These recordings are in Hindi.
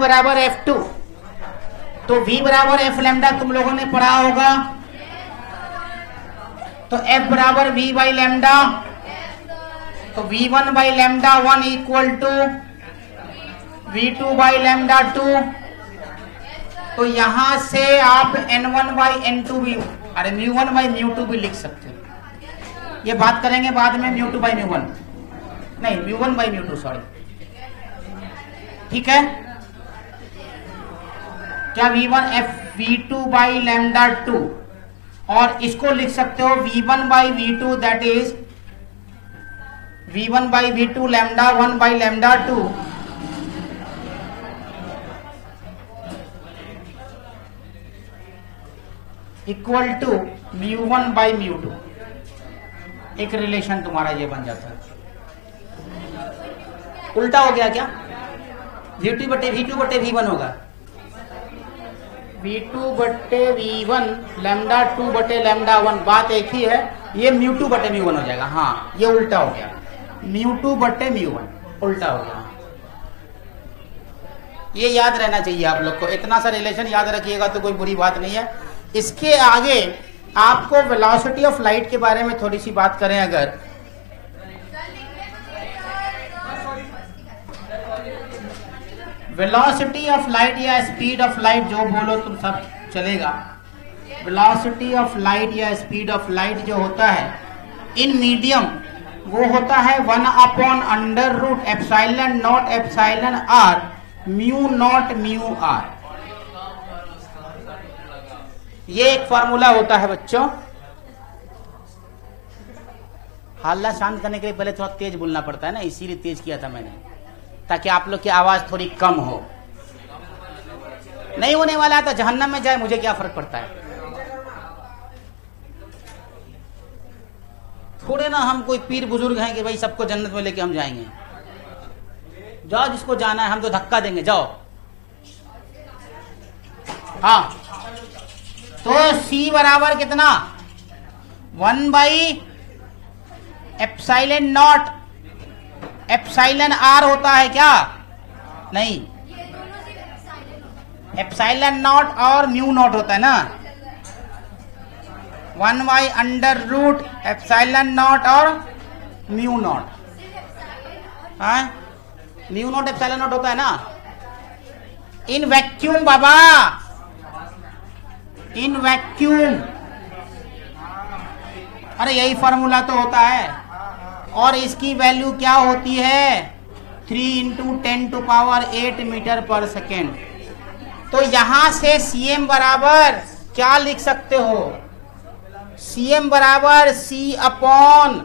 बराबर F2, तो V बराबर F लैम्डा तुम लोगों ने पढ़ा होगा, तो F बराबर V बाई लैम्डा, तो V1 by lambda 1 equal to V2 by lambda 2। तो यहां से आप N1 बाई N2 भी, अरे μ1 बाई μ2 भी लिख सकते हो। ये बात करेंगे बाद में, μ2 बाई μ1 नहीं, μ1 बाई μ2 सॉरी, ठीक है। क्या V1 F V2 by lambda 2, और इसको लिख सकते हो V1 by V2 that is V1 by V2 lambda 1 by lambda 2 equal to μ1 by μ2। एक रिलेशन तुम्हारा ये बन जाता है। उल्टा हो गया क्या? V2 बटे V1 होगा, V2 बटे V1 लैम्डा 2 बटे लैम्डा 1, बात एक ही है, ये μ2 बटे μ1 हो जाएगा। हाँ, ये उल्टा हो गया, μ2 बटे μ1 उल्टा हो गया। ये याद रहना चाहिए आप लोग को, इतना सा रिलेशन याद रखिएगा तो कोई बुरी बात नहीं है। इसके आगे आपको वेलोसिटी ऑफ लाइट के बारे में थोड़ी सी बात करें अगर, वेलोसिटी ऑफ लाइट या स्पीड ऑफ लाइट जो बोलो तुम सब चलेगा। वेलोसिटी ऑफ लाइट या स्पीड ऑफ लाइट जो होता है इन मीडियम, वो होता है 1 upon under root epsilon not epsilon R mu not mu R. ये एक फॉर्मूला होता है बच्चों। हल्ला शांत करने के लिए पहले थोड़ा तेज बोलना पड़ता है ना, इसीलिए तेज किया था मैंने, ताकि आप लोग की आवाज थोड़ी कम हो। नहीं होने वाला है तो जहन्नम में जाए, मुझे क्या फर्क पड़ता है। थोड़े ना हम कोई पीर बुजुर्ग हैं कि भाई सबको जन्नत में लेके हम जाएंगे। जाओ, जिसको जाना है हम तो धक्का देंगे, जाओ। हाँ, तो C बराबर कितना, 1 by epsilon not epsilon R होता है क्या? नहीं, एप्सिलॉन नॉट और म्यू नॉट होता है ना। 1 by under root epsilon not और म्यू नॉट। हाँ, म्यू नॉट एप्सिलॉन नॉट होता है ना in vacuum Baba, in vacuum. अरे यही फॉर्मूला तो होता है, और इसकी वैल्यू क्या होती है, 3 × 10⁸ मीटर पर सेकेंड। तो यहां से Cm बराबर क्या लिख सकते हो, Cm बराबर C upon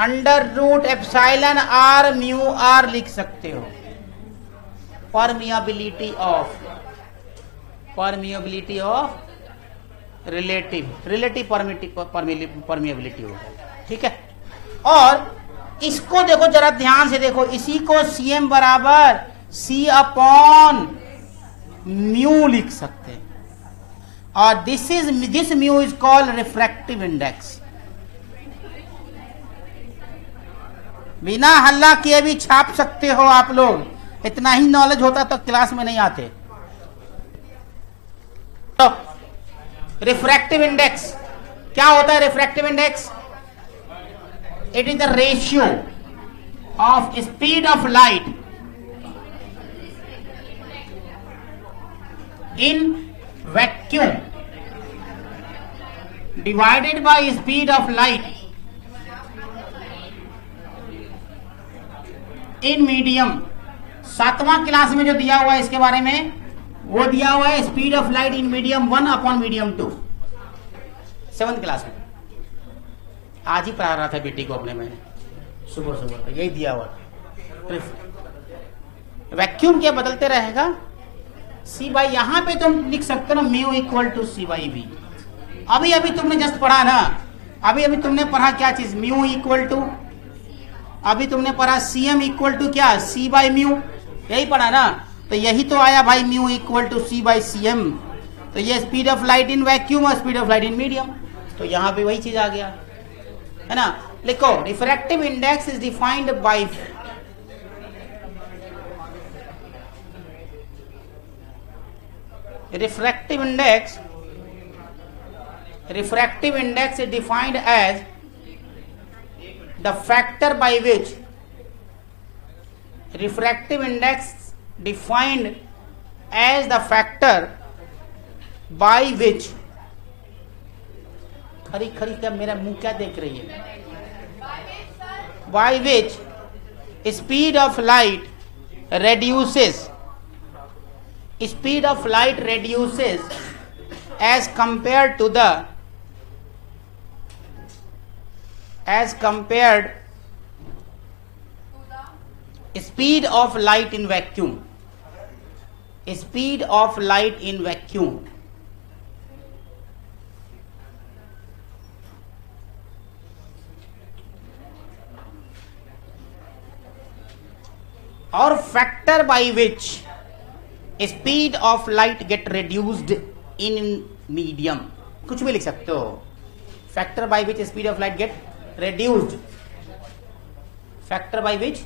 under root epsilon R mu R लिख सकते हो। परमिएबिलिटी ऑफ रिलेटिव परमिएबिलिटी होगा, ठीक है। और इसको देखो जरा ध्यान से देखो, इसी को Cm बराबर C अपॉन म्यू लिख सकते हैं, और this mu is called refractive index. बिना हल्ला किए भी छाप सकते हो आप लोग, इतना ही नॉलेज होता तो क्लास में नहीं आते। तो रिफ्रैक्टिव इंडेक्स क्या होता है? Refractive index, it is the ratio of speed of light in vacuum divided by speed of light in medium. 7वां क्लास में जो दिया हुआ है इसके बारे में, वो दिया हुआ है speed of light in medium 1 upon medium 2, 7th class में। आज ही पढ़ा रहा था बेटी को अपने, मैंने सुबह यही दिया हुआ। वैक्यूम क्या बदलते रहेगा, C बाई, यहां पे तुम लिख सकते हो mu equal to C by B. अभी तुमने जस्ट पढ़ा ना, अभी तुमने पढ़ा क्या चीज, म्यू इक्वल टू, अभी तुमने पढ़ा Cm इक्वल टू क्या, C बाई म्यू, यही पढ़ा ना। तो यही तो आया भाई, mu equal to C by Cm। तो ये speed of light in vacuum और speed of light in medium, तो यहां पे वही चीज आ गया, है ना। लिखो, refractive index is defined by refractive index is defined as the factor by which refractive index defined as the factor by which खरी खरी क्या मेरा मुंह क्या देख रही है by which speed of light reduces as compared to the speed of light in vacuum. Speed of light in vacuum. Or factor by which speed of light get reduced in medium. कुछ भी लिख सकते हो. Factor by which speed of light get reduced. Factor by which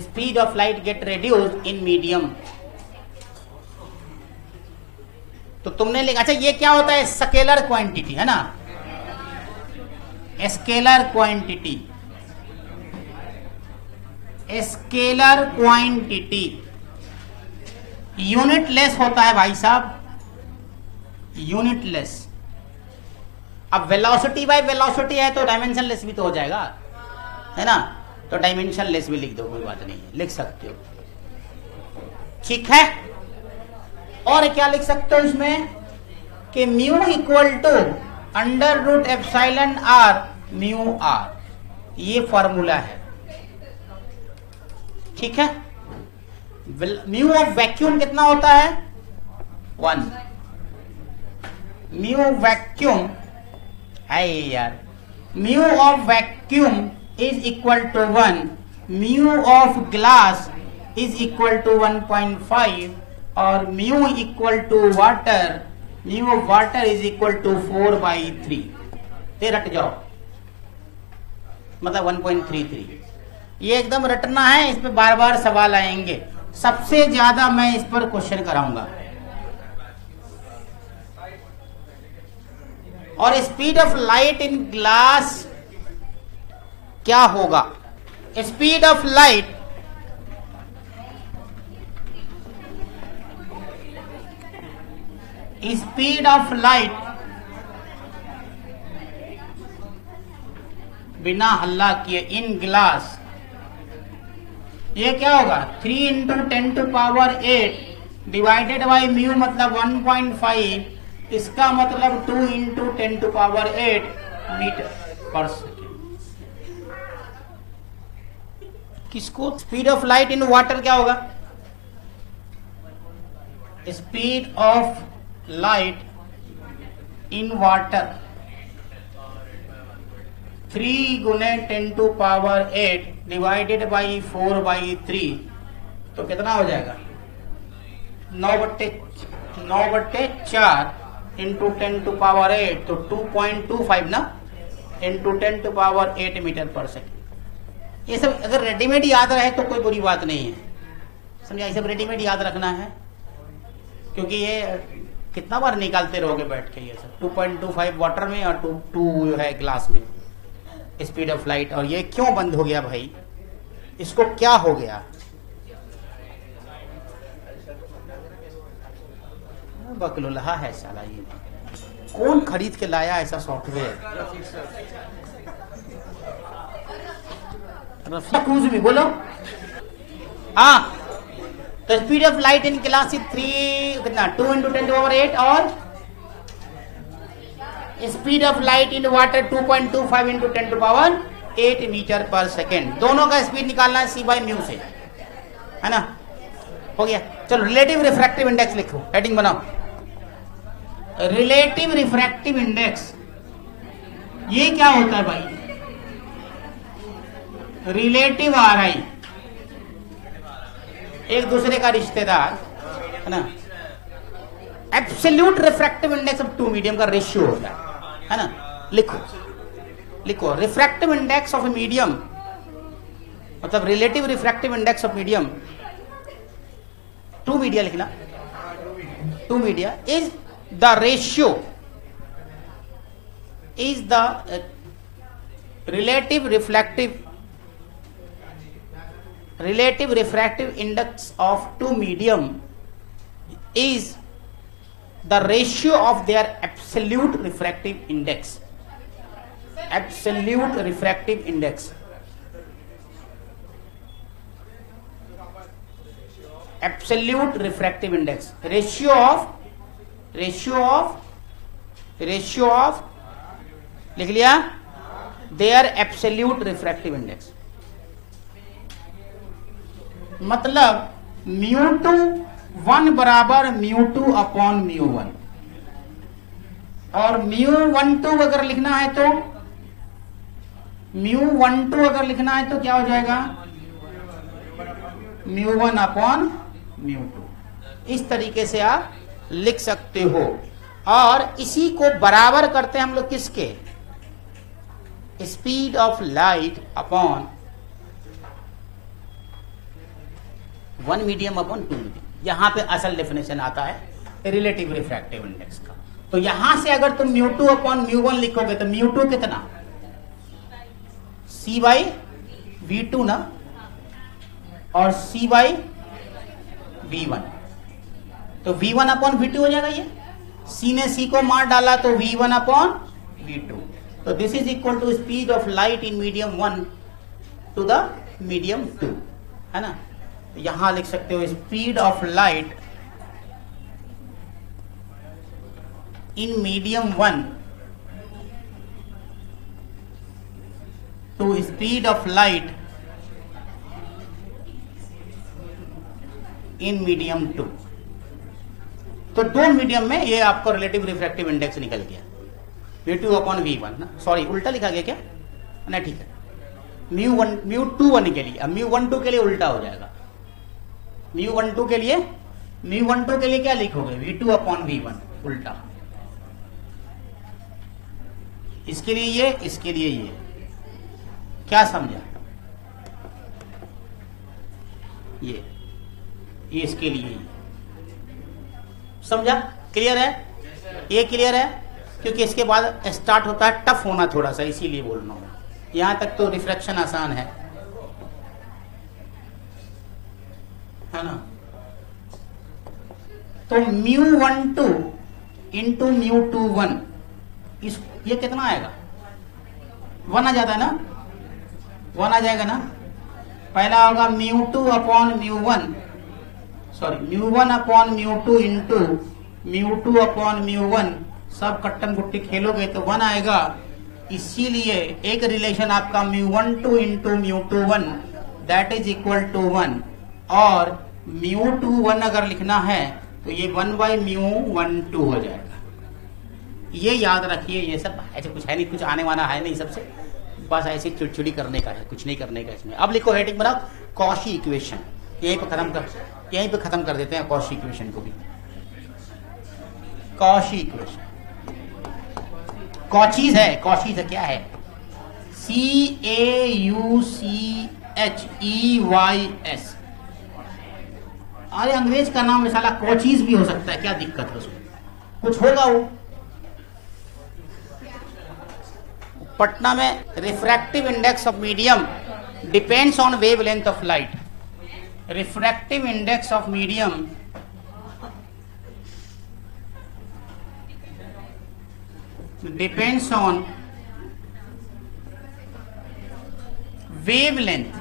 speed of light get reduced in medium. तो तुमने लिखा. अच्छा ये क्या होता है? स्केलर क्वांटिटी है ना. Scalar quantity. Scalar quantity unit less होता है भाई साहब. Unit less. अब वेलोसिटी बाय वेलोसिटी है तो डायमेंशन लेस भी तो हो जाएगा है ना. तो डायमेंशन लेस भी लिख दो, कोई बात नहीं है, लिख सकते हो. ठीक है. और क्या लिख सकते हो इसमें कि mu equal to under root epsilon R mu R. ये फॉर्मूला है. ठीक है. म्यू ऑफ वैक्यूम कितना होता है? 1. म्यू वैक्यूम है यार. Mu of vacuum is equal to 1. Mu of glass is equal to 1.5 और mu equal to water. Mu of water is equal to 4/3. ते रट जाओ, मतलब 1.33. ये एकदम रटना है. इस पे बार बार सवाल आएंगे. सबसे ज्यादा मैं इस पर क्वेश्चन कराऊंगा. और speed of light in glass क्या होगा? स्पीड ऑफ लाइट बिना हल्ला किए इन ग्लास, ये क्या होगा? 3 × 10⁸ डिवाइडेड बाई म्यू मतलब 1.5. इसका मतलब 2 × 10⁸ मीटर पर सेकेंड. किसको? Speed of light in water क्या होगा? Speed of light in water 3 × 10⁸ divided by 4/3. तो कितना हो जाएगा? 9/4 × 10⁸. तो 2.25 ना × 10⁸ मीटर पर सेकेंड. ये सब अगर रेडीमेड याद रहे तो कोई बुरी बात नहीं है. समझा? ये सब रेडीमेड याद रखना है क्योंकि ये कितना बार निकालते रहोगे बैठ के. ये सब 2.25 वाटर में और 2 है ग्लास में स्पीड ऑफ लाइट. और ये क्यों बंद हो गया भाई? इसको क्या हो गया? बकलुल्हा है साला. ये कौन खरीद के लाया ऐसा सॉफ्टवेयर? रफीक भी बोलो. हाँ. तो speed of light in glass 3 कितना? 2 × 10⁸ और speed of light in water 2.25 × 10⁸ metre पर सेकेंड. दोनों का स्पीड निकालना है C/μ से, है ना. हो गया. चलो रिलेटिव रिफ्रैक्टिव इंडेक्स लिखो. हेडिंग बनाओ. रिलेटिव रिफ्रैक्टिव इंडेक्स ये क्या होता है भाई? रिलेटिव RI एक दूसरे का रिश्तेदार है ना. Absolute refractive index of 2 medium का रेशियो होता है ना. लिखो रिफ्रैक्टिव इंडेक्स ऑफ मीडियम मतलब relative refractive index of medium 2 media लिखना. two media is the ratio, is the relative refractive index of two medium is the ratio of their absolute refractive index. Absolute refractive index. Absolute refractive index. Ratio of लिख लिया, their absolute refractive index. मतलब μ2 1 बराबर μ2 अपॉन μ1, और μ12 अगर लिखना है तो μ12 अगर लिखना है तो क्या हो जाएगा, μ1 अपॉन μ2. इस तरीके से आप लिख सकते हो. और इसी को बराबर करते हैं हम लोग किसके, speed of light upon one medium upon two medium. यहां पे असल डेफिनेशन आता है रिलेटिव रिफ्रैक्टिव इंडेक्स का. तो यहां से अगर तुम μ2 अपॉन μ1 लिखोगे तो μ2 कितना, c बाई v2 ना, और c बाई v1. तो v1 अपॉन v2 हो जाएगा. ये c ने c को मार डाला तो v1 अपॉन v2. तो this is equal to speed of light in medium 1 to the medium 2, है ना. यहां लिख सकते हो speed of light in medium 1 to speed of light in medium 2. तो दो मीडियम में ये आपको रिलेटिव रिफ्रैक्टिव इंडेक्स निकल गया, v2 अपॉन v1 ना. सॉरी उल्टा लिखा गया क्या, नहीं ठीक है. μ21 के लिए, अब μ12 के लिए उल्टा हो जाएगा. μ12 के लिए क्या लिखोगे, v2 अपॉन v1 उल्टा. इसके लिए ये, इसके लिए ये. क्या समझा, ये इसके लिए ये समझा. क्लियर है, ये क्लियर है. क्योंकि इसके बाद स्टार्ट होता है टफ होना थोड़ा सा, इसीलिए बोल रहा हूं. यहां तक तो रिफ्रैक्शन आसान है ना. तो μ12 इंटू μ21, ये कितना आएगा, 1 आ जाता है ना, 1 आ जाएगा ना. पहला होगा μ2 upon μ1, sorry μ1 upon μ2 into μ2 upon μ1. सब कट्टम गुट्टी खेलोगे तो 1 आएगा. इसीलिए एक रिलेशन आपका μ12 into μ21 that is equal to 1, और μ21 अगर लिखना है तो ये 1 बाई μ12 हो जाएगा. ये याद रखिए. ये सब ऐसे कुछ है नहीं, कुछ आने वाला है नहीं, सबसे बस ऐसे चिड़चिड़ी करने का है, कुछ नहीं करने का इसमें. अब लिखो हेडिंग बनाओ कॉशी इक्वेशन. यहीं पे खत्म कर देते हैं कॉशी इक्वेशन को भी. कॉशी इक्वेशन कॉचीज है, कॉचीज है, क्या है, CAUCHEYS. अरे अंग्रेज का नाम साला कॉचीज भी हो सकता है, क्या दिक्कत है उसमें, कुछ होगा वो. पटना में refractive index of medium depends on wavelength of light. Refractive index of medium depends on wavelength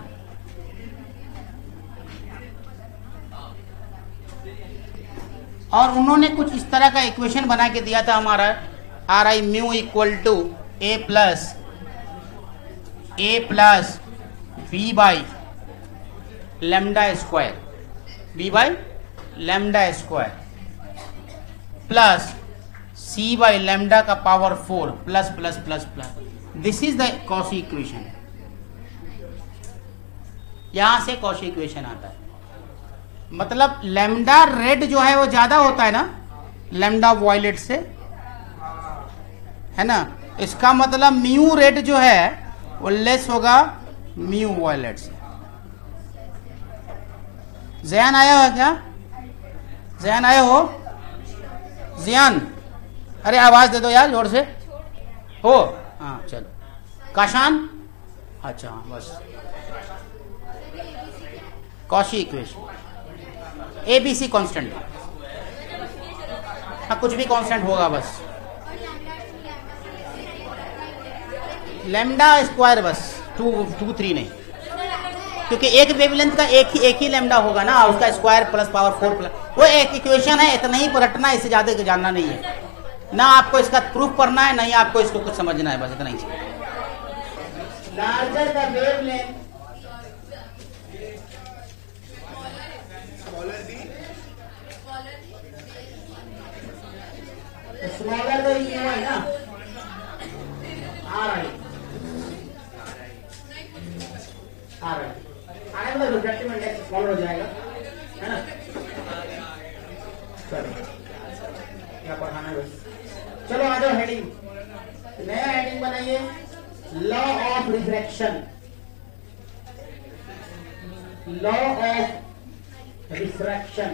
और उन्होंने कुछ इस तरह का इक्वेशन बना के दिया था हमारा, R I mu equal to A plus B by lambda square, B by lambda square plus C by lambda का power 4 plus plus plus plus. This is the Cauchy equation. यहां से कॉशी इक्वेशन आता है. मतलब लेमडा रेड जो है वो ज्यादा होता है ना लेमडा वॉयलेट से, है ना. इसका मतलब म्यू रेड जो है वो लेस होगा म्यू वॉयलेट से. ज़हन आया हो क्या, ज़हन आया हो. जियान, अरे आवाज दे दो यार जोर से। हो हाँ चलो। काशान, अच्छा हाँ बस। कॉशी इक्वेशन, एबीसी कांस्टेंट, हाँ कुछ भी कांस्टेंट होगा बस। लैम्डा स्क्वायर बस, 2 3 नहीं, क्योंकि एक वेवलेंथ का एक ही लैम्डा होगा ना, उसका स्क्वायर प्लस पावर 4 प्लस, वो एक इक्वेशन है, इतना ही पलटना है, इससे ज्यादा जानना नहीं है ना। आपको इसका प्रूफ करना है, नहीं आपको इसको कुछ समझना है, बस इतना ही। Larger the wavelength smaller the mu है ना, आर आने में रिफ्रैक्टिव इंडेक्स स्मॉलर हो जाएगा, है ना। चलो क्या पढ़ाना है बस। चलो आ जाओ हेडिंग, नया हेडिंग बनाइए, law of refraction. Law of refraction,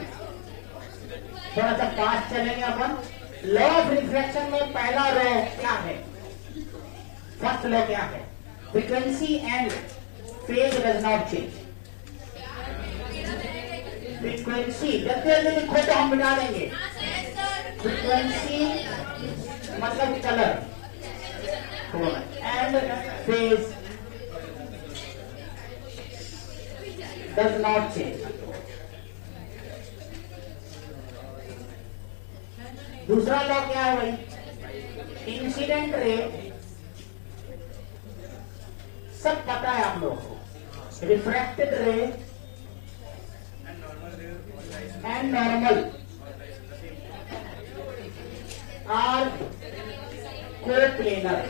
थोड़ा सा पास चलेंगे अपन। लॉ ऑफ रिफ्रैक्शन में पहला लॉ क्या है, फर्स्ट लॉ क्या है? Frequency and phase does not change. Frequency जब लिखो तो हम मिटा देंगे। फ्रीक्वेंसी मतलब colour, and phase does not change. दूसरा लॉ क्या है भाई? इंसिडेंट रे, सब पता है आप लोगों को। Refracted ray and normal are coplanar,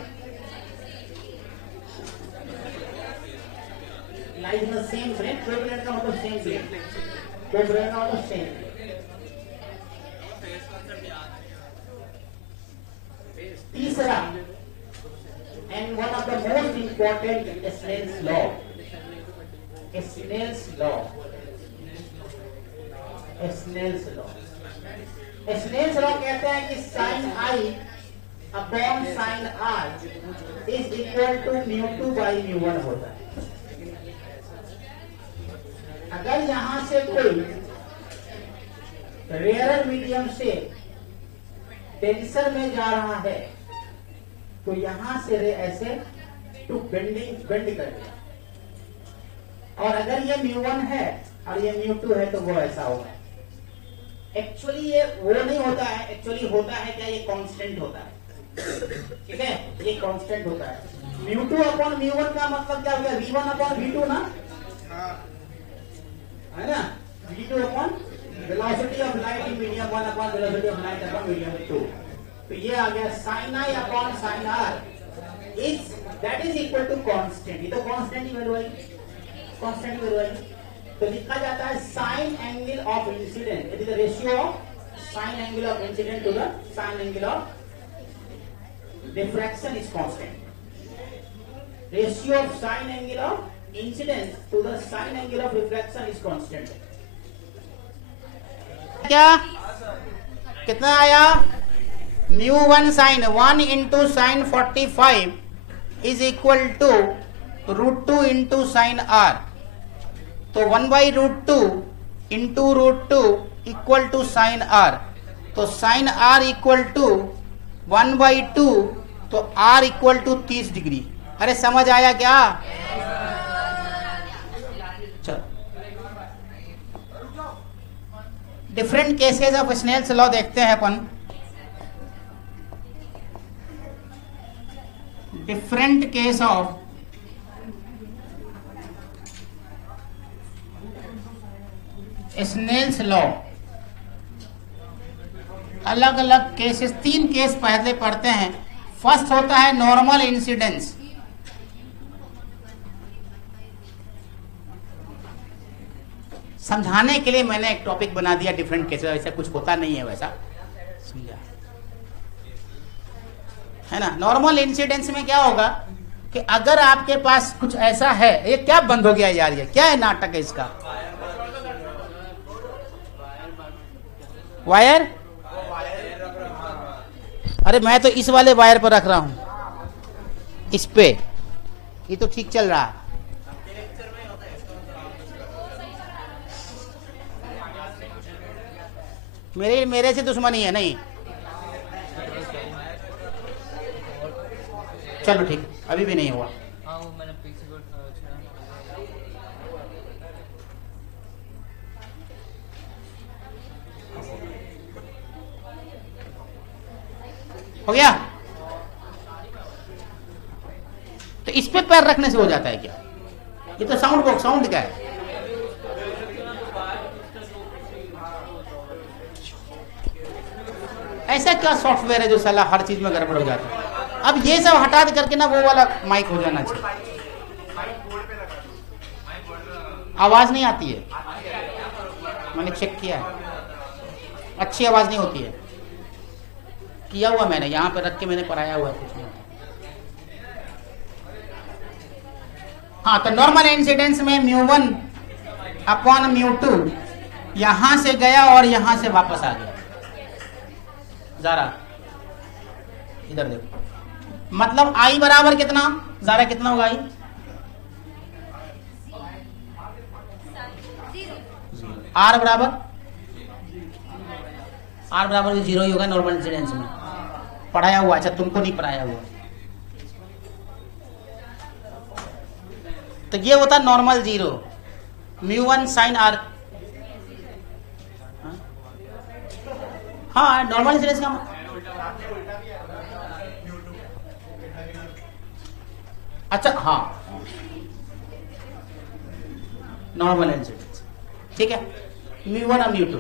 like in the same plane. Coplanar का मतलब सेम प्लेन, कोप्लेनर का मतलब सेम। तीसरा and one of the most important Snell's law, Snell's law, Snell's law, Snell's law कहते हैं कि sin I upon sin R is equal to mu2 by mu1 होता है। अगर यहां से कोई रेयर मीडियम से डेंसर में जा रहा है तो यहां से रे ऐसे टू बेंड कर दिया, और अगर ये mu1 है और ये mu2 है तो वो ऐसा होगा। एक्चुअली ये वो नहीं होता है, एक्चुअली होता है क्या, ये कांस्टेंट होता है, ठीक है, ये कांस्टेंट होता है। mu2 अपॉन mu1 का मतलब क्या हो गया? v1 अपॉन v2 ना, है ना। v2 upon velocity of light in medium 1 upon velocity of light upon medium 2, तो ये आ गया sin I upon sin R is that is equal to constant. ये तो कांस्टेंट ही वैल्यू आई, कांस्टेंट वैल्यू आई, तो लिखा जाता है sine angle of incident, it is the ratio of sine angle of incident to the sine angle of diffraction is constant. Ratio of sine angle of incident to the sine angle of refraction is constant. क्या कितना आया? mu1 sin 1 into sin 45 is equal to √2 into sin R, तो 1 by √2 into √2 equal to sin R, तो sin R equal to 1 by 2, तो R equal to 30 डिग्री। अरे समझ आया क्या? चलो different cases of Snell's law देखते हैं अपन। Different case of Snell's law, अलग अलग केसेस, 3 केस पहले पढ़ते हैं। फर्स्ट होता है नॉर्मल इंसिडेंस, समझाने के लिए मैंने एक टॉपिक बना दिया डिफरेंट केसेस, ऐसा कुछ होता नहीं है वैसा, समझा है ना। नॉर्मल इंसिडेंस में क्या होगा कि अगर आपके पास कुछ ऐसा है, ये क्या बंद हो गया यार, ये क्या है नाटक है इसका? वायर अरे मैं तो इस वाले वायर पर रख रहा हूं, इस पे, ये तो ठीक चल रहा है। मेरे से दुश्मनी है नहीं। चलो ठीक, अभी भी नहीं हुआ। हो गया? तो इस पे पैर रखने से हो जाता है क्या? ये तो साउंड बॉक्स, साउंड का है। ऐसा क्या सॉफ्टवेयर है जो साला हर चीज में गड़बड़ हो जाता है? अब ये सब हटा दे करके ना वो वाला माइक हो जाना चाहिए। आवाज नहीं आती है, मैंने चेक किया है, अच्छी आवाज नहीं होती है। किया हुआ मैंने, यहां पे रख के मैंने पढ़ाया हुआ कुछ नहीं। हाँ, तो नॉर्मल इंसिडेंस में μ1 अपॉन μ2 यहां से गया और यहां से वापस आ गया। जरा इधर देखो, मतलब I बराबर कितना, जरा कितना होगा I? R बराबर 0 ही होगा नॉर्मल इंसिडेंस में। पढ़ाया हुआ, अच्छा तुमको नहीं पढ़ाया हुआ। तो ये होता नॉर्मल 0, μ1 साइन R। हाँ, नॉर्मल इंसिडेंस का अच्छा, हाँ नॉर्मल इंसिडेंस, ठीक है। μ1 और μ2,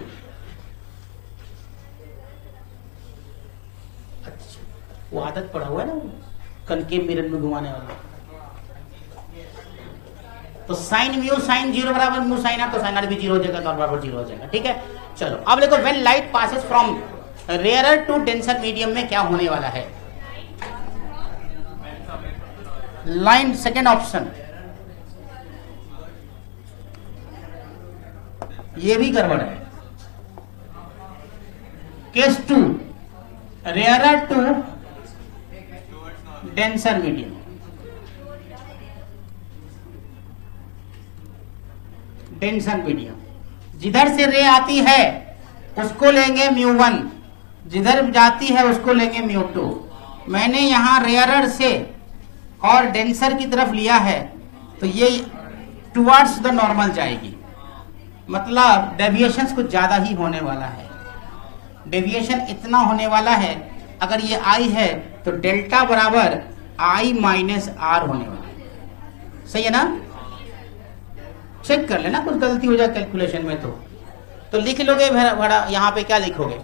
अच्छा वो आदत पड़ा हुआ है ना कनकेव मिरर में घुमाने वाला। तो साइन म्यू साइन 0 बराबर म्यू साइन आर, तो साइन आर भी 0 हो जाएगा, तो बराबर 0 हो जाएगा, ठीक है। चलो अब देखो, when light passes from rarer to denser medium में क्या होने वाला है। लाइन सेकेंड ऑप्शन, ये भी गड़बड़ है। Case 2, rarer to denser medium. Denser medium, जिधर से रे आती है उसको लेंगे μ1, जिधर जाती है उसको लेंगे μ2। मैंने यहां रेयरर से और डेंसर की तरफ लिया है, तो ये टुवर्ड्स द नॉर्मल जाएगी, मतलब डेविएशन कुछ ज्यादा ही होने वाला है। डेविएशन इतना होने वाला है, अगर ये I है तो डेल्टा बराबर I माइनस R होने वाला है, सही है ना। चेक कर लेना, कुछ गलती हो जाए कैलकुलेशन में तो लिख लोगे बड़ा, यहाँ पे क्या लिखोगे।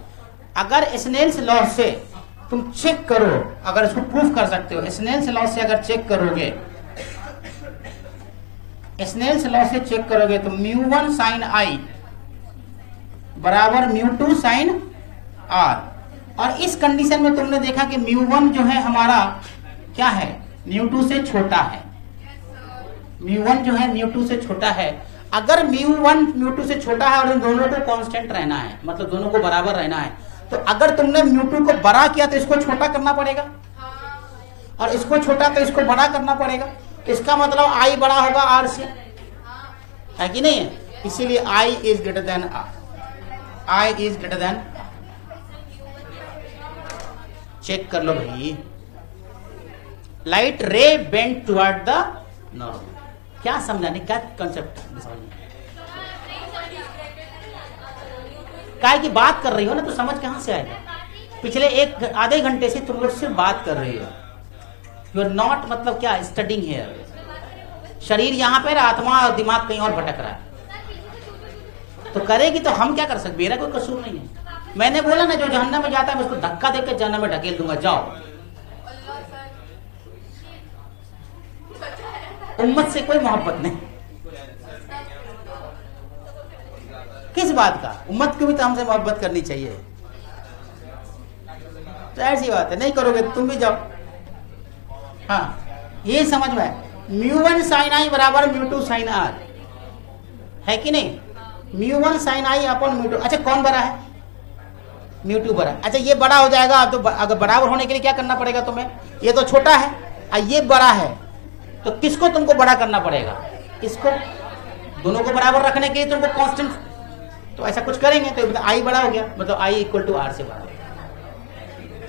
अगर स्नेल्स लॉ से तुम चेक करो, अगर इसको प्रूफ कर सकते हो, स्नेल्स लॉ से अगर चेक करोगे, स्नेल्स लॉ से चेक करोगे तो μ1 साइन I बराबर μ2 साइन R। और इस कंडीशन में तुमने देखा कि μ1 जो है हमारा क्या है, μ2 से छोटा है। μ1 जो है μ2 से छोटा है। अगर μ1 μ2 से छोटा है और इन दोनों को कांस्टेंट रहना है, मतलब दोनों को बराबर रहना है, तो अगर तुमने μ2 को बड़ा किया तो इसको छोटा करना पड़ेगा, और इसको छोटा तो इसको बड़ा करना पड़ेगा। इसका मतलब I बड़ा होगा R से, है कि नहीं है। इसीलिए I is greater than R, I is greater than. Check कर लो भाई, light ray bend toward the normal. क्या समझाने, क्या कंसेप्ट काय की बात कर रही हो ना, तो समझ कहां से आएगा। पिछले आधे घंटे से तुम लोग सिर्फ बात कर रही हो, यू आर नॉट, मतलब क्या स्टडिंग हियर। शरीर यहां पर, आत्मा और दिमाग कहीं और भटक रहा है। तो करेगी तो हम क्या कर सकते, मेरा कोई कसूर नहीं है। मैंने बोला ना, जो जहन्नम में जाता है मैं उसको धक्का देकर जहन्नम में ढकेल दूंगा, जाओ। उम्मत से कोई मोहब्बत नहीं, किस बात का। उम्मत को भी तो हमसे मोहब्बत करनी चाहिए, तो ऐसी बात है। नहीं करोगे तुम भी जाओ। हाँ, ये समझ में, μ1 साइन I बराबर μ2 साइन R, है कि नहीं। μ1 साइन I अपॉन μ2। अच्छा कौन बड़ा है, μ2 बड़ा। अच्छा ये बड़ा हो जाएगा तो अगर बराबर होने के लिए क्या करना पड़ेगा तुम्हें, ये तो छोटा है और ये बड़ा है, तो किसको तुमको बड़ा करना पड़ेगा, इसको। दोनों को बराबर रखने के लिए तुमको कांस्टेंट, तो ऐसा कुछ करेंगे तो मतलब आई बड़ा हो गया, मतलब आई इक्वल टू आर से बड़ा।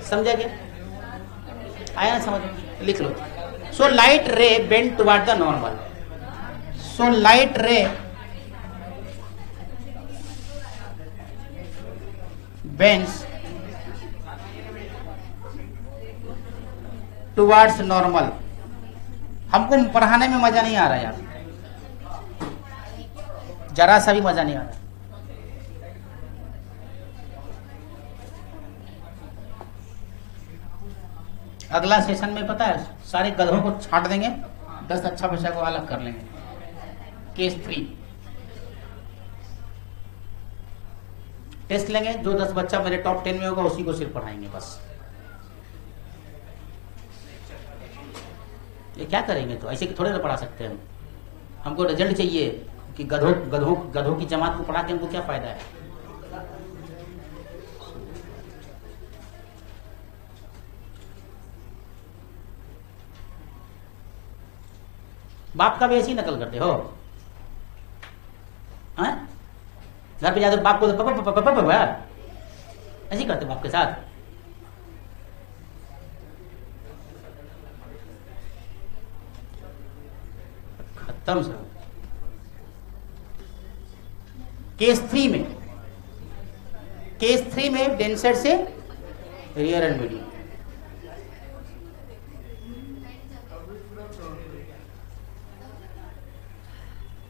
समझा क्या, आया ना समझ, लिख लो। So light ray bend toward the normal, so light ray bends towards normal. हमको पढ़ाने में मजा नहीं आ रहा यार, जरा सा भी मजा नहीं आ रहा। अगला सेशन में पता है सारे गधों को छांट देंगे, 10 अच्छा बच्चा को अलग कर लेंगे। केस 3 टेस्ट लेंगे, जो 10 बच्चा मेरे टॉप 10 में होगा उसी को सिर्फ पढ़ाएंगे बस। ये क्या करेंगे, तो ऐसे थोड़े ना पढ़ा सकते हैं। हमको रिजल्ट चाहिए कि गधों की जमात को पढ़ा के हमको क्या फायदा है। बाप का भी ऐसी नकल करते हो, घर पे जाते बाप को तो पापा ऐसे करते बाप के साथ। खत्म सर। केस 3 में डेंसर से रियर एंड मीडियम।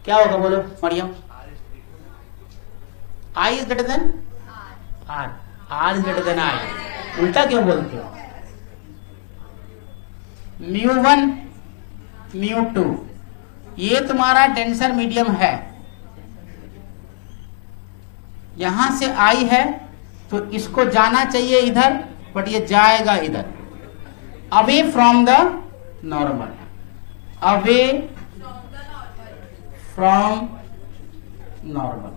क्या होगा बोलो Maryam, I is greater than R, R is greater than I। उल्टा क्यों बोलते हो, μ1 μ2 ये तुम्हारा डेंसर मीडियम है, यहां से I है तो इसको जाना चाहिए इधर, बट ये जाएगा इधर, away from the normal, away from normal,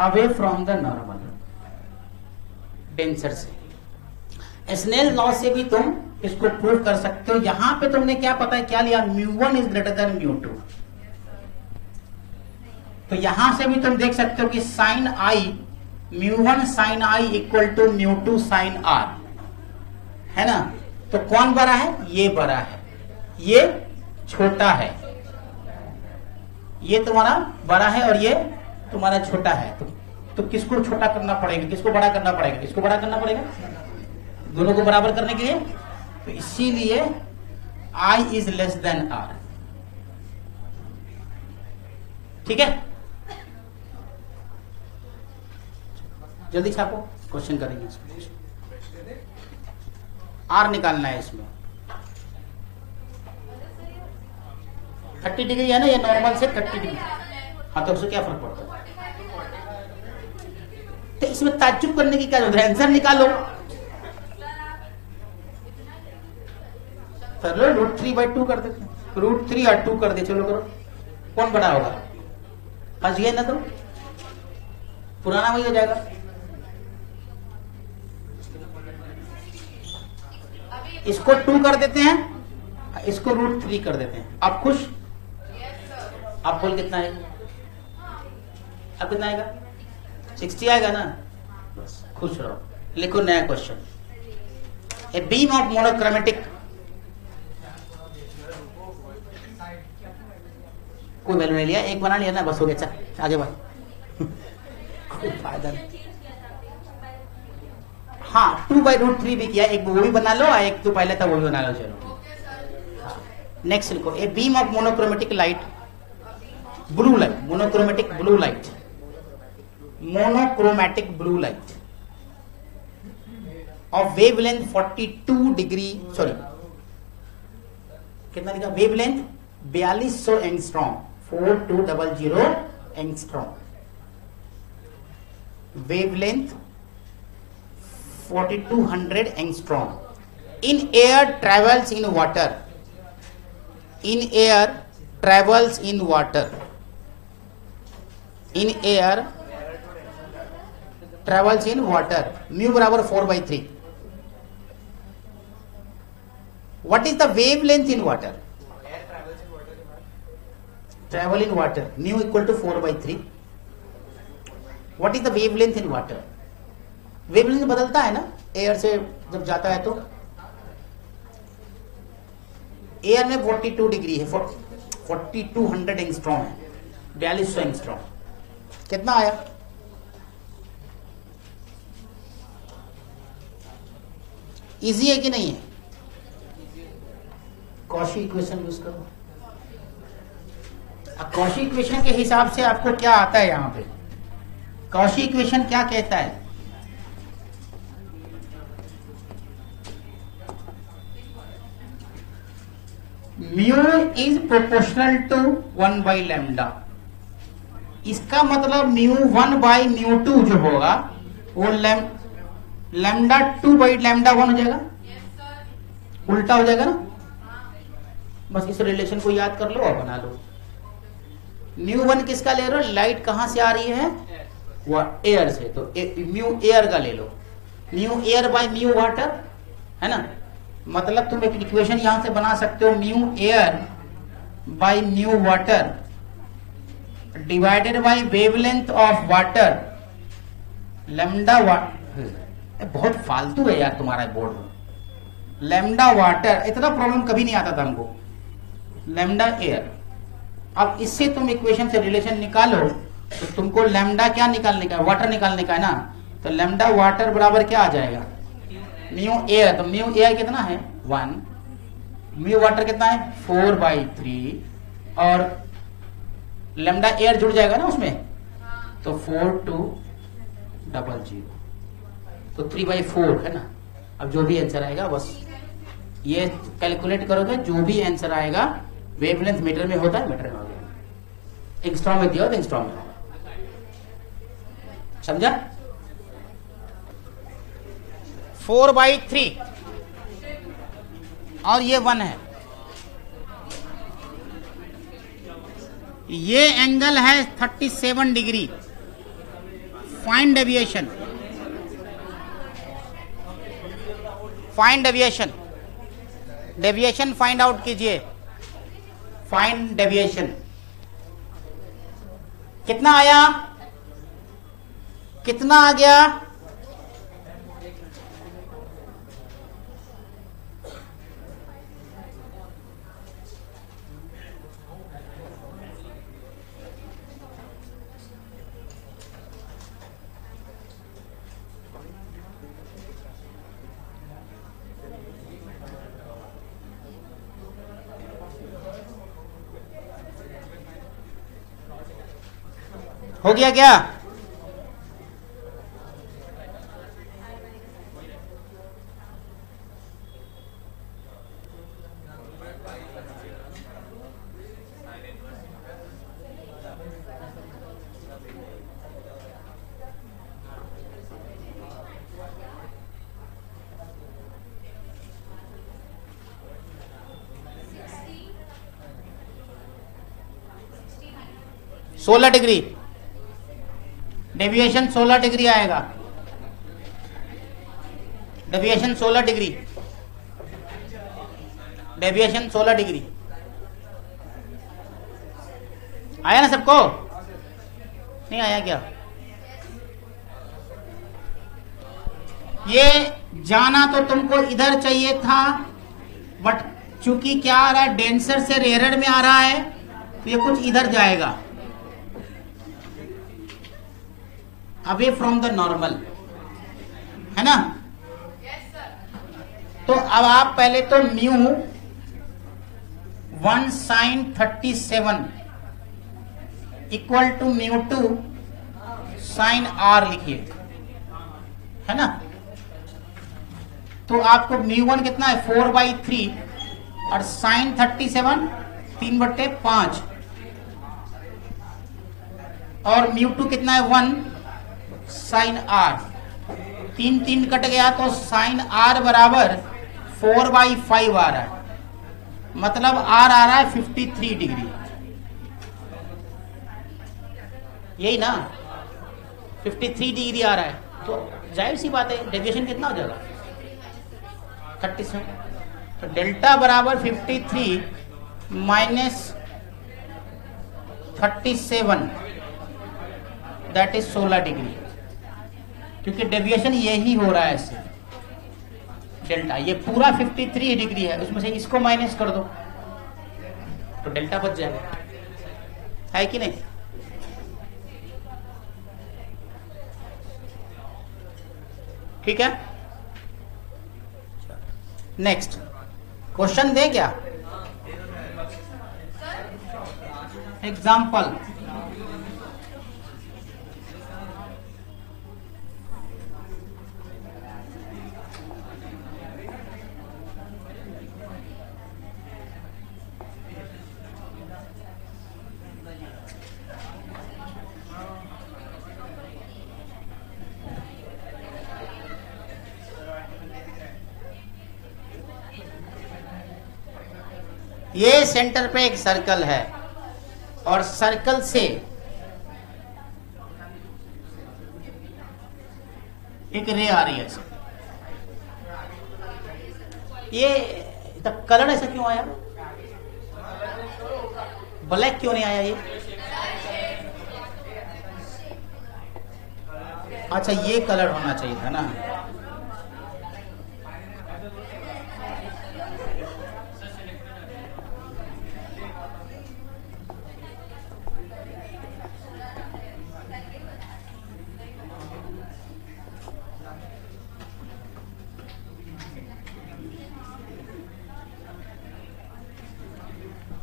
away from the normal denser से। स्नेल लॉ से भी तुम इसको प्रूव कर सकते हो। यहां पे तुमने क्या पता है, क्या लिया, μ1 इज ग्रेटर देन μ2, तो यहां से भी तुम देख सकते हो कि sine I, μ1 sine I equal to μ2 sine R, है ना। तो कौन बड़ा है, ये बड़ा है, ये छोटा है, ये तुम्हारा बड़ा है और ये तुम्हारा छोटा है। तो किसको छोटा करना पड़ेगा, किसको बड़ा करना पड़ेगा, किसको बड़ा करना पड़ेगा, दोनों को बराबर करने के लिए। तो इसीलिए I is less than R। ठीक है, जल्दी छापो, क्वेश्चन करेंगे इसमें। R निकालना है इसमें। 30 डिग्री है ना, ये नॉर्मल से 30 डिग्री, हाँ तो उससे क्या फर्क पड़ता है। तो इसमें ताज्जुब करने की क्या जरूरत है, आंसर निकालो। चलो √3/2 कर देते, √3 और 2 कर दे, चलो करो, कौन बड़ा होगा, फंस गए ना, तो पुराना वही हो जाएगा। इसको 2 कर देते हैं, इसको √3 कर देते हैं। आप खुश, आप बोल कितना है, अब कितना आएगा, 60 आएगा ना, बस खुश रहो। लिखो नया question, A beam of monochromatic, कोई वैल्यू नहीं लिया, एक बना लिया ना, बस हो गया, चल आगे बढ़, कोई फायदा नहीं। हाँ 2/√3 भी किया, एक वो भी बना लो, एक तो पहले था वो भी बना लो, चलो। नेक्स्ट लिखो, a beam of monochromatic light, blue light, monochromatic blue light, monochromatic blue light of wavelength 42 degree, sorry कितना लिखा, wavelength 4200 angstrom, 4200 angstrom, wavelength 4200 angstrom, in air travels in water, in air travels in water, in air travels in water, mu बराबर 4/3। What is the wavelength in water? Travel in water, mu equal to 4/3। What is the wavelength in water? Wave length बदलता है ना एयर से जब जाता है तो। एयर में 42 डिग्री है, 4200 एंगस्ट्रॉम है, 4200 एंगस्ट्रॉम। कितना आया? इजी है कि नहीं है? कॉशी इक्वेशन यूज करो। कॉशी इक्वेशन के हिसाब से आपको क्या आता है यहां पे? कॉशी इक्वेशन क्या कहता है? Mu is proportional to 1/λ। इसका मतलब म्यू 1/μ2 जो होगा वो लैम्डा 2/λ1 हो जाएगा। उल्टा हो जाएगा ना। बस इस रिलेशन को याद कर लो और बना लो। μ1 किसका ले रहे हो? लाइट कहां से आ रही है? वह एयर से, तो म्यू एयर का ले लो। Mu air by mu water है ना। मतलब तुम एक इक्वेशन यहां से बना सकते हो, mu air by mu water divided by wavelength of water lambda water. बहुत फालतू है यार तुम्हारा बोर्ड में। लैम्डा वाटर, इतना प्रॉब्लम कभी नहीं आता था हमको। Lambda air. अब इससे तुम इक्वेशन से रिलेशन निकालो तो तुमको लैम्डा क्या निकालने का है? वाटर निकालने का है ना। तो लैम्डा वाटर बराबर क्या आ जाएगा? Mu air. तो म्यू एयर कितना है? 1। म्यू वाटर कितना है? 4/3। और लैम्डा एयर जुड़ जाएगा ना उसमें, तो 4200, तो 3/4 है ना। अब जो भी आंसर आएगा बस ये कैलकुलेट करोगे, जो भी आंसर आएगा वेवलेंथ मीटर में होता है, मीटर में हो जाएगा। एंगस्ट्रॉम में दिया हो तो एंगस्ट्रॉम में, समझा? 4/3 और ये 1 है। ये एंगल है 37 degree. Find deviation, find deviation, deviation find out कीजिए। फाइंड डेविएशन कितना आया? कितना आ गया? हो गया क्या? सोलह डिग्री डेविएशन 16 डिग्री आएगा। डेविएशन 16 डिग्री, डेविएशन 16 डिग्री आया ना सबको? नहीं आया क्या? ये जाना तो तुमको इधर चाहिए था, बट चूंकि क्या आ रहा है, डेंसर से रेयरर में आ रहा है, तो ये कुछ इधर जाएगा, अवे फ्रॉम द नॉर्मल, है ना? तो अब आप पहले तो mu 1 sin 37 equal to mu 2 sin r लिखिए, है ना? तो आपको म्यू 1 कितना है? 4/3 और sin 37 3/5 और म्यू 2 कितना है? 1 sin r। 3 कट गया तो sin r बराबर 4/5 आ रहा है, मतलब r आ रहा है 53 डिग्री। यही ना, 53 डिग्री आ रहा है। तो जाहिर सी बात है डेविएशन कितना हो जाएगा 37। तो डेल्टा बराबर 53 माइनस 37 दैट इज 16 डिग्री, क्योंकि डेविएशन यही हो रहा है इससे। डेल्टा ये पूरा 53 डिग्री है, उसमें से इसको माइनस कर दो तो डेल्टा बच जाएगा, है कि नहीं? ठीक है, नेक्स्ट क्वेश्चन दे क्या? एग्जाम्पल, ये सेंटर पे एक सर्कल है और सर्कल से एक रे आ रही है। ये कलर ऐसा क्यों आया? ब्लैक क्यों नहीं आया ये? अच्छा ये कलर होना चाहिए था ना।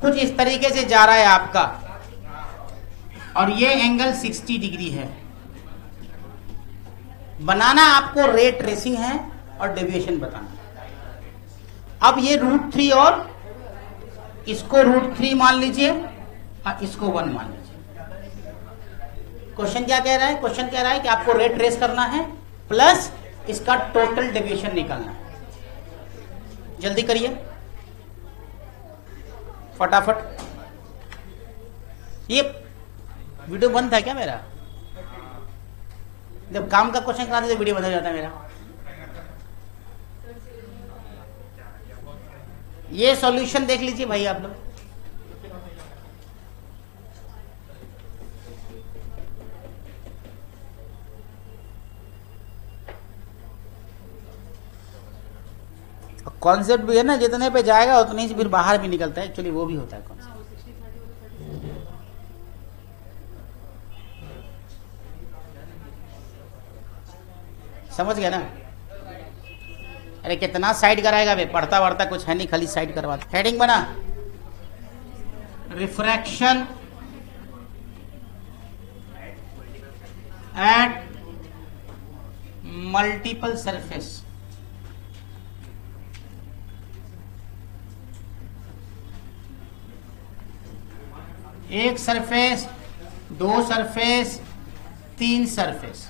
कुछ इस तरीके से जा रहा है आपका, और ये एंगल 60 डिग्री है। बनाना आपको रे ट्रेसिंग है और डेविएशन बताना। अब ये √3 और इसको √3 मान लीजिए और इसको 1 मान लीजिए। क्वेश्चन क्या कह रहा है? क्वेश्चन कह रहा है कि आपको रे ट्रेस करना है प्लस इसका टोटल डेविएशन निकालना है। जल्दी करिए फटाफट। ये वीडियो बंद था क्या मेरा? जब काम का क्वेश्चन कराते तो वीडियो बंद हो जाता है मेरा। ये सॉल्यूशन देख लीजिए भाई आप लोग। कॉन्सेप्ट भी है ना, जितने पे जाएगा उतने से फिर बाहर भी निकलता है। एक्चुअली वो भी होता है कॉन्सेप्ट। समझ गया ना? अरे कितना साइड कराएगा बे? पढ़ता वढ़ता कुछ है नहीं, खाली साइड करवा। हेडिंग बना, रिफ्रैक्शन एट मल्टीपल सरफेस। एक सरफेस, 2 सरफेस, 3 सरफेस।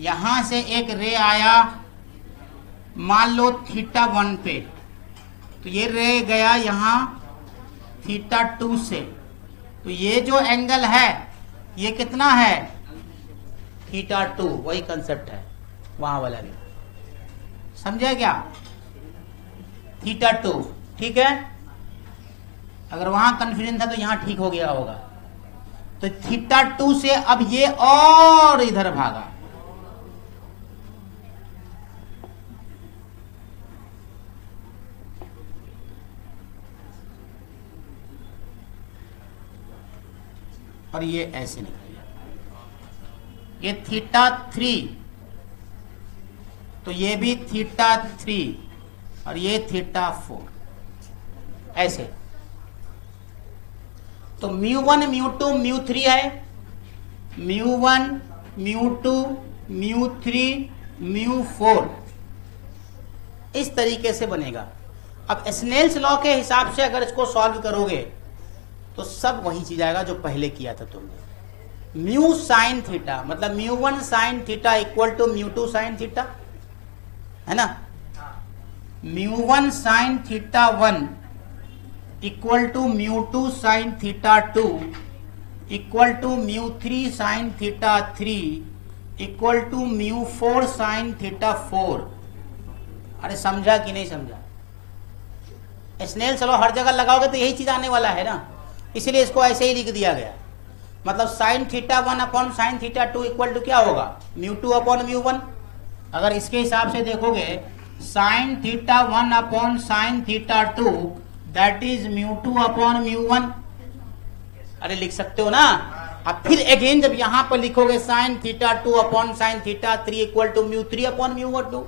यहां से एक रे आया, मान लो θ1 पे, तो ये रे गया यहां θ2 से। तो ये जो एंगल है ये कितना है? θ2। वही कंसेप्ट है वहां वाला भी, समझे क्या? θ2, ठीक है। अगर वहां कंफ्यूजन था तो यहां ठीक हो गया होगा। तो θ2 से अब ये और इधर भागा, और ये ऐसे निकल गया। ये θ3, तो ये भी θ3 और ये θ4 ऐसे। तो μ1 μ2 μ3 है, μ1 μ2 μ3 μ4 इस तरीके से बनेगा। अब स्नेल्स लॉ के हिसाब से अगर इसको सॉल्व करोगे तो सब वही चीज आएगा जो पहले किया था तुमने। म्यू साइन थीटा मतलब μ1 sine theta equal to μ2 sine theta, है ना? μ1 sine theta 1 equal to μ2 sine theta 2 equal to μ3 sine theta 3 equal to mu 4 sine theta 4। अरे समझा कि नहीं समझा? स्नेल चलो हर जगह लगाओगे तो यही चीज आने वाला है ना, इसीलिए इसको ऐसे ही लिख दिया गया। मतलब sine theta 1 upon sine theta 2 equal to क्या होगा? Mu 2 upon mu 1। अगर इसके हिसाब से देखोगे sine theta 1 upon sine theta 2 that is mu 2 upon mu 1। अरे लिख सकते हो ना। अब फिर अगेन जब यहां पर लिखोगे sine theta 2 upon sine theta 3 equal to mu 3 upon mu 2,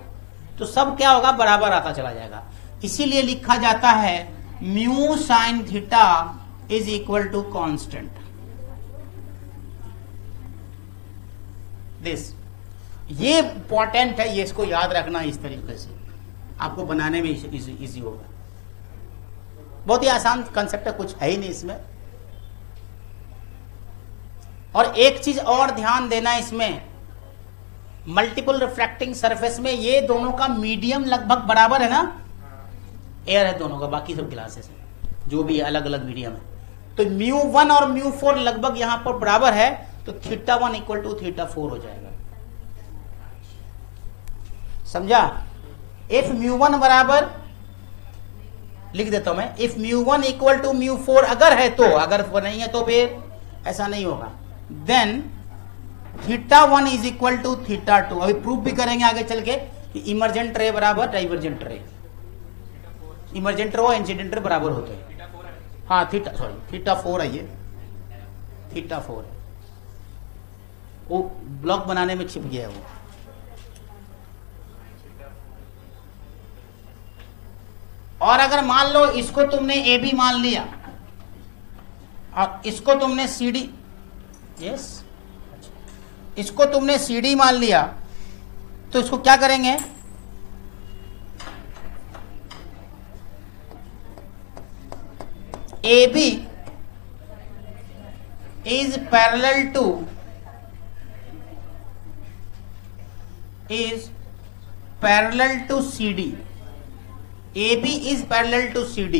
तो सब क्या होगा? बराबर आता चला जाएगा। इसीलिए लिखा जाता है mu sine theta is equal to constant. This ये इंपॉर्टेंट है, ये इसको याद रखना इस तरीके से, आपको बनाने में इजी होगा। बहुत ही आसान कंसेप्ट है, कुछ है ही नहीं इसमें। और एक चीज और ध्यान देना इसमें, मल्टीपल रिफ्रैक्टिंग सरफेस में ये दोनों का मीडियम लगभग बराबर है ना, एयर है दोनों का, बाकी सब ग्लासेस है जो भी अलग अलग मीडियम है। तो म्यू 1 और म्यू 4 लगभग यहां पर बराबर है, तो थीटा 1 इक्वल टू थीटा 4 हो जाएगा। समझा? इफ म्यू 1 बराबर, लिख देता हूं मैं, if mu 1 equal to mu 4 अगर है तो, अगर वो नहीं है तो फिर ऐसा नहीं होगा। Then theta 1 is equal to theta 2। अभी प्रूफ भी करेंगे आगे चल के कि इमर्जेंट रे बराबर डाइवर्जेंट रे, इमर्जेंट रे और इंसिडेंट रे बराबर होते हैं। हाँ थीटा, सॉरी थीटा 4 है, ये थीटा 4 है, वो ब्लॉक बनाने में छिप गया है वो। और अगर मान लो इसको तुमने ए बी मान लिया और इसको तुमने सी डी, यस, इसको तुमने सी डी मान लिया, तो इसको क्या करेंगे? A B is parallel to C D. AB is parallel to CD.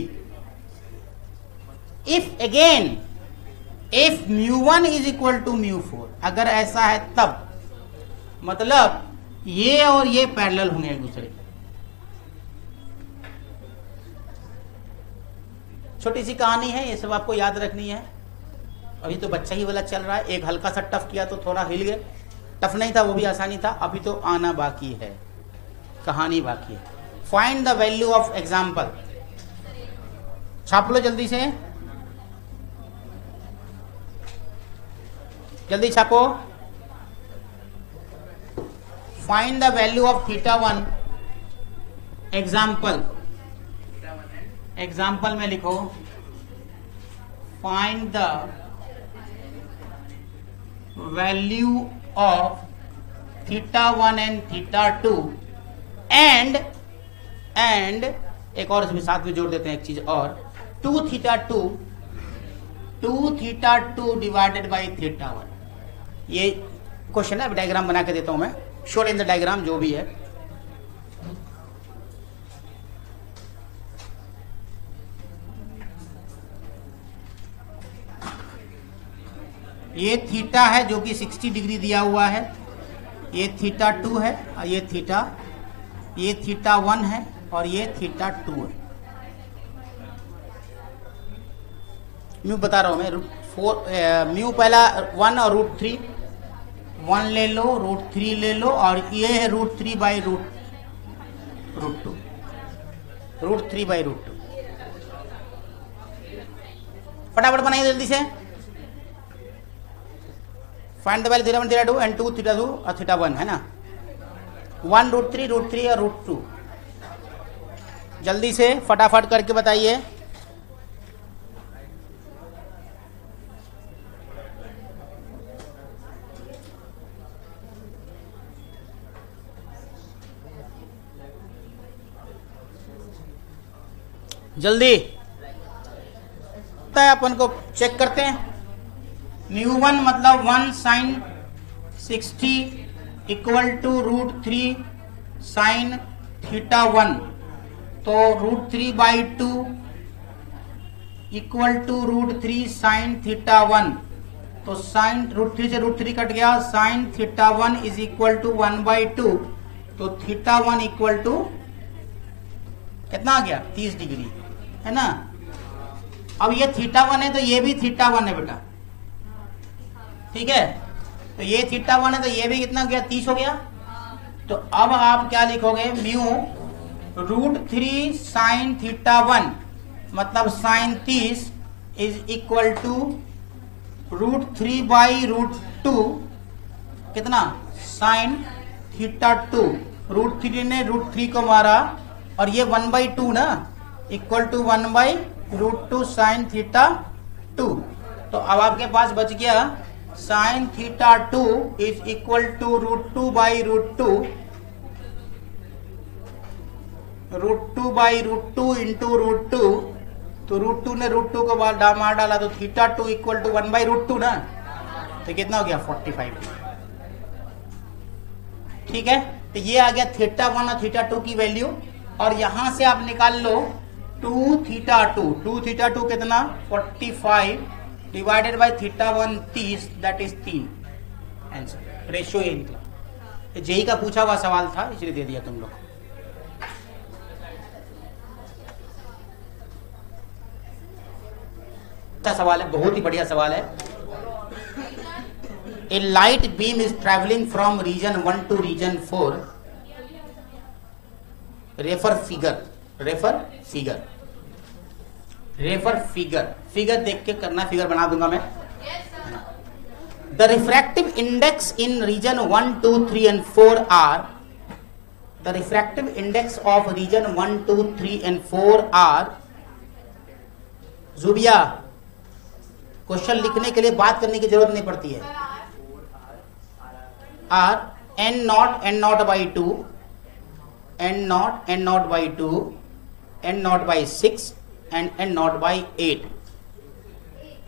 If again, if mu1 is equal to mu4, अगर ऐसा है तब मतलब ये और ये पैरेलल होंगे एक दूसरे के। छोटी सी कहानी है, ये सब आपको याद रखनी है। अभी तो बच्चा ही वाला चल रहा है, एक हल्का सा टफ किया तो थोड़ा हिल गए, टफ नहीं था वो भी आसानी था, अभी तो आना बाकी है, कहानी बाकी है। Find the value of example, छाप लो जल्दी से, जल्दी छापो। Find the value of theta 1 example, example में लिखो find the value of theta 1 and theta 2 and एक और इसमें साथ में जोड़ देते हैं एक चीज और, 2 थीटा 2 डिवाइडेड बाई थीटा 1। ये क्वेश्चन है, डायग्राम बना के देता हूं मैं, शोर इन द डायग्राम जो भी है। ये थीटा है जो कि 60 डिग्री दिया हुआ है, ये थीटा 2 है और ये थीटा 1 है और ये थीटा 2 है। म्यू बता रहा हूं मैं, म्यू पहला 1 और √3, 1 ले लो, √3 ले लो, और ये है √3 बाई √2, √3 बाई √2। फटाफट बनाइए जल्दी से। Find the value theta 1 theta 2 and 2 theta 2 और थीटा 1 है ना, 1 √3 और √2। जल्दी से फटाफट करके बताइए। जल्दी अपन को चेक करते हैं। μ1 मतलब 1 sine 60 equal to √3 sine theta 1, तो √3 by 2 equal to √3 sine theta 1, तो साइन √3 से √3 कट गया, sine theta 1 is equal to 1/2, तो थीटा 1 इक्वल टू कितना आ गया 30 डिग्री, है ना। अब ये थीटा 1 है तो ये भी थीटा 1 है बेटा, ठीक है। तो ये थीटा 1 है तो ये भी कितना हो गया 30 हो गया। तो अब आप क्या लिखोगे, म्यू √3 साइन थीटा 1 मतलब साइन 30 इज इक्वल टू √3/√2 कितना साइन थीटा 2। √3 ने √3 को मारा और ये 1/2 ना, इक्वल टू 1/√2 साइन थीटा 2। तो अब आपके पास बच गया sine theta 2 is equal to √2/√2 into √2। तो √2 ने √2 को मार डाला तो थीटा 2 इक्वल टू 1/√2 ना, तो कितना हो गया 45 डिग्री, ठीक है। तो ये आ गया थीटा 1 और थीटा 2 की वैल्यू, और यहां से आप निकाल लो 2 थीटा 2 कितना 45 divided by theta 1 30, that is 3। Answer ratio ये निकला। जेई का पूछा हुआ सवाल था इसलिए दे दिया तुम लोग। अच्छा सवाल है, बहुत ही बढ़िया सवाल है। A light beam is travelling from region 1 to region 4। Refer figure देख के करना, फिगर बना दूंगा मैं। The refractive index in region 1, 2, 3 and 4 are, the refractive index of region 1, 2, 3 and 4 are, जुबिया क्वेश्चन लिखने के लिए बात करने की जरूरत नहीं पड़ती है। आर n0/2, n0/2, n0/6 and n0/8,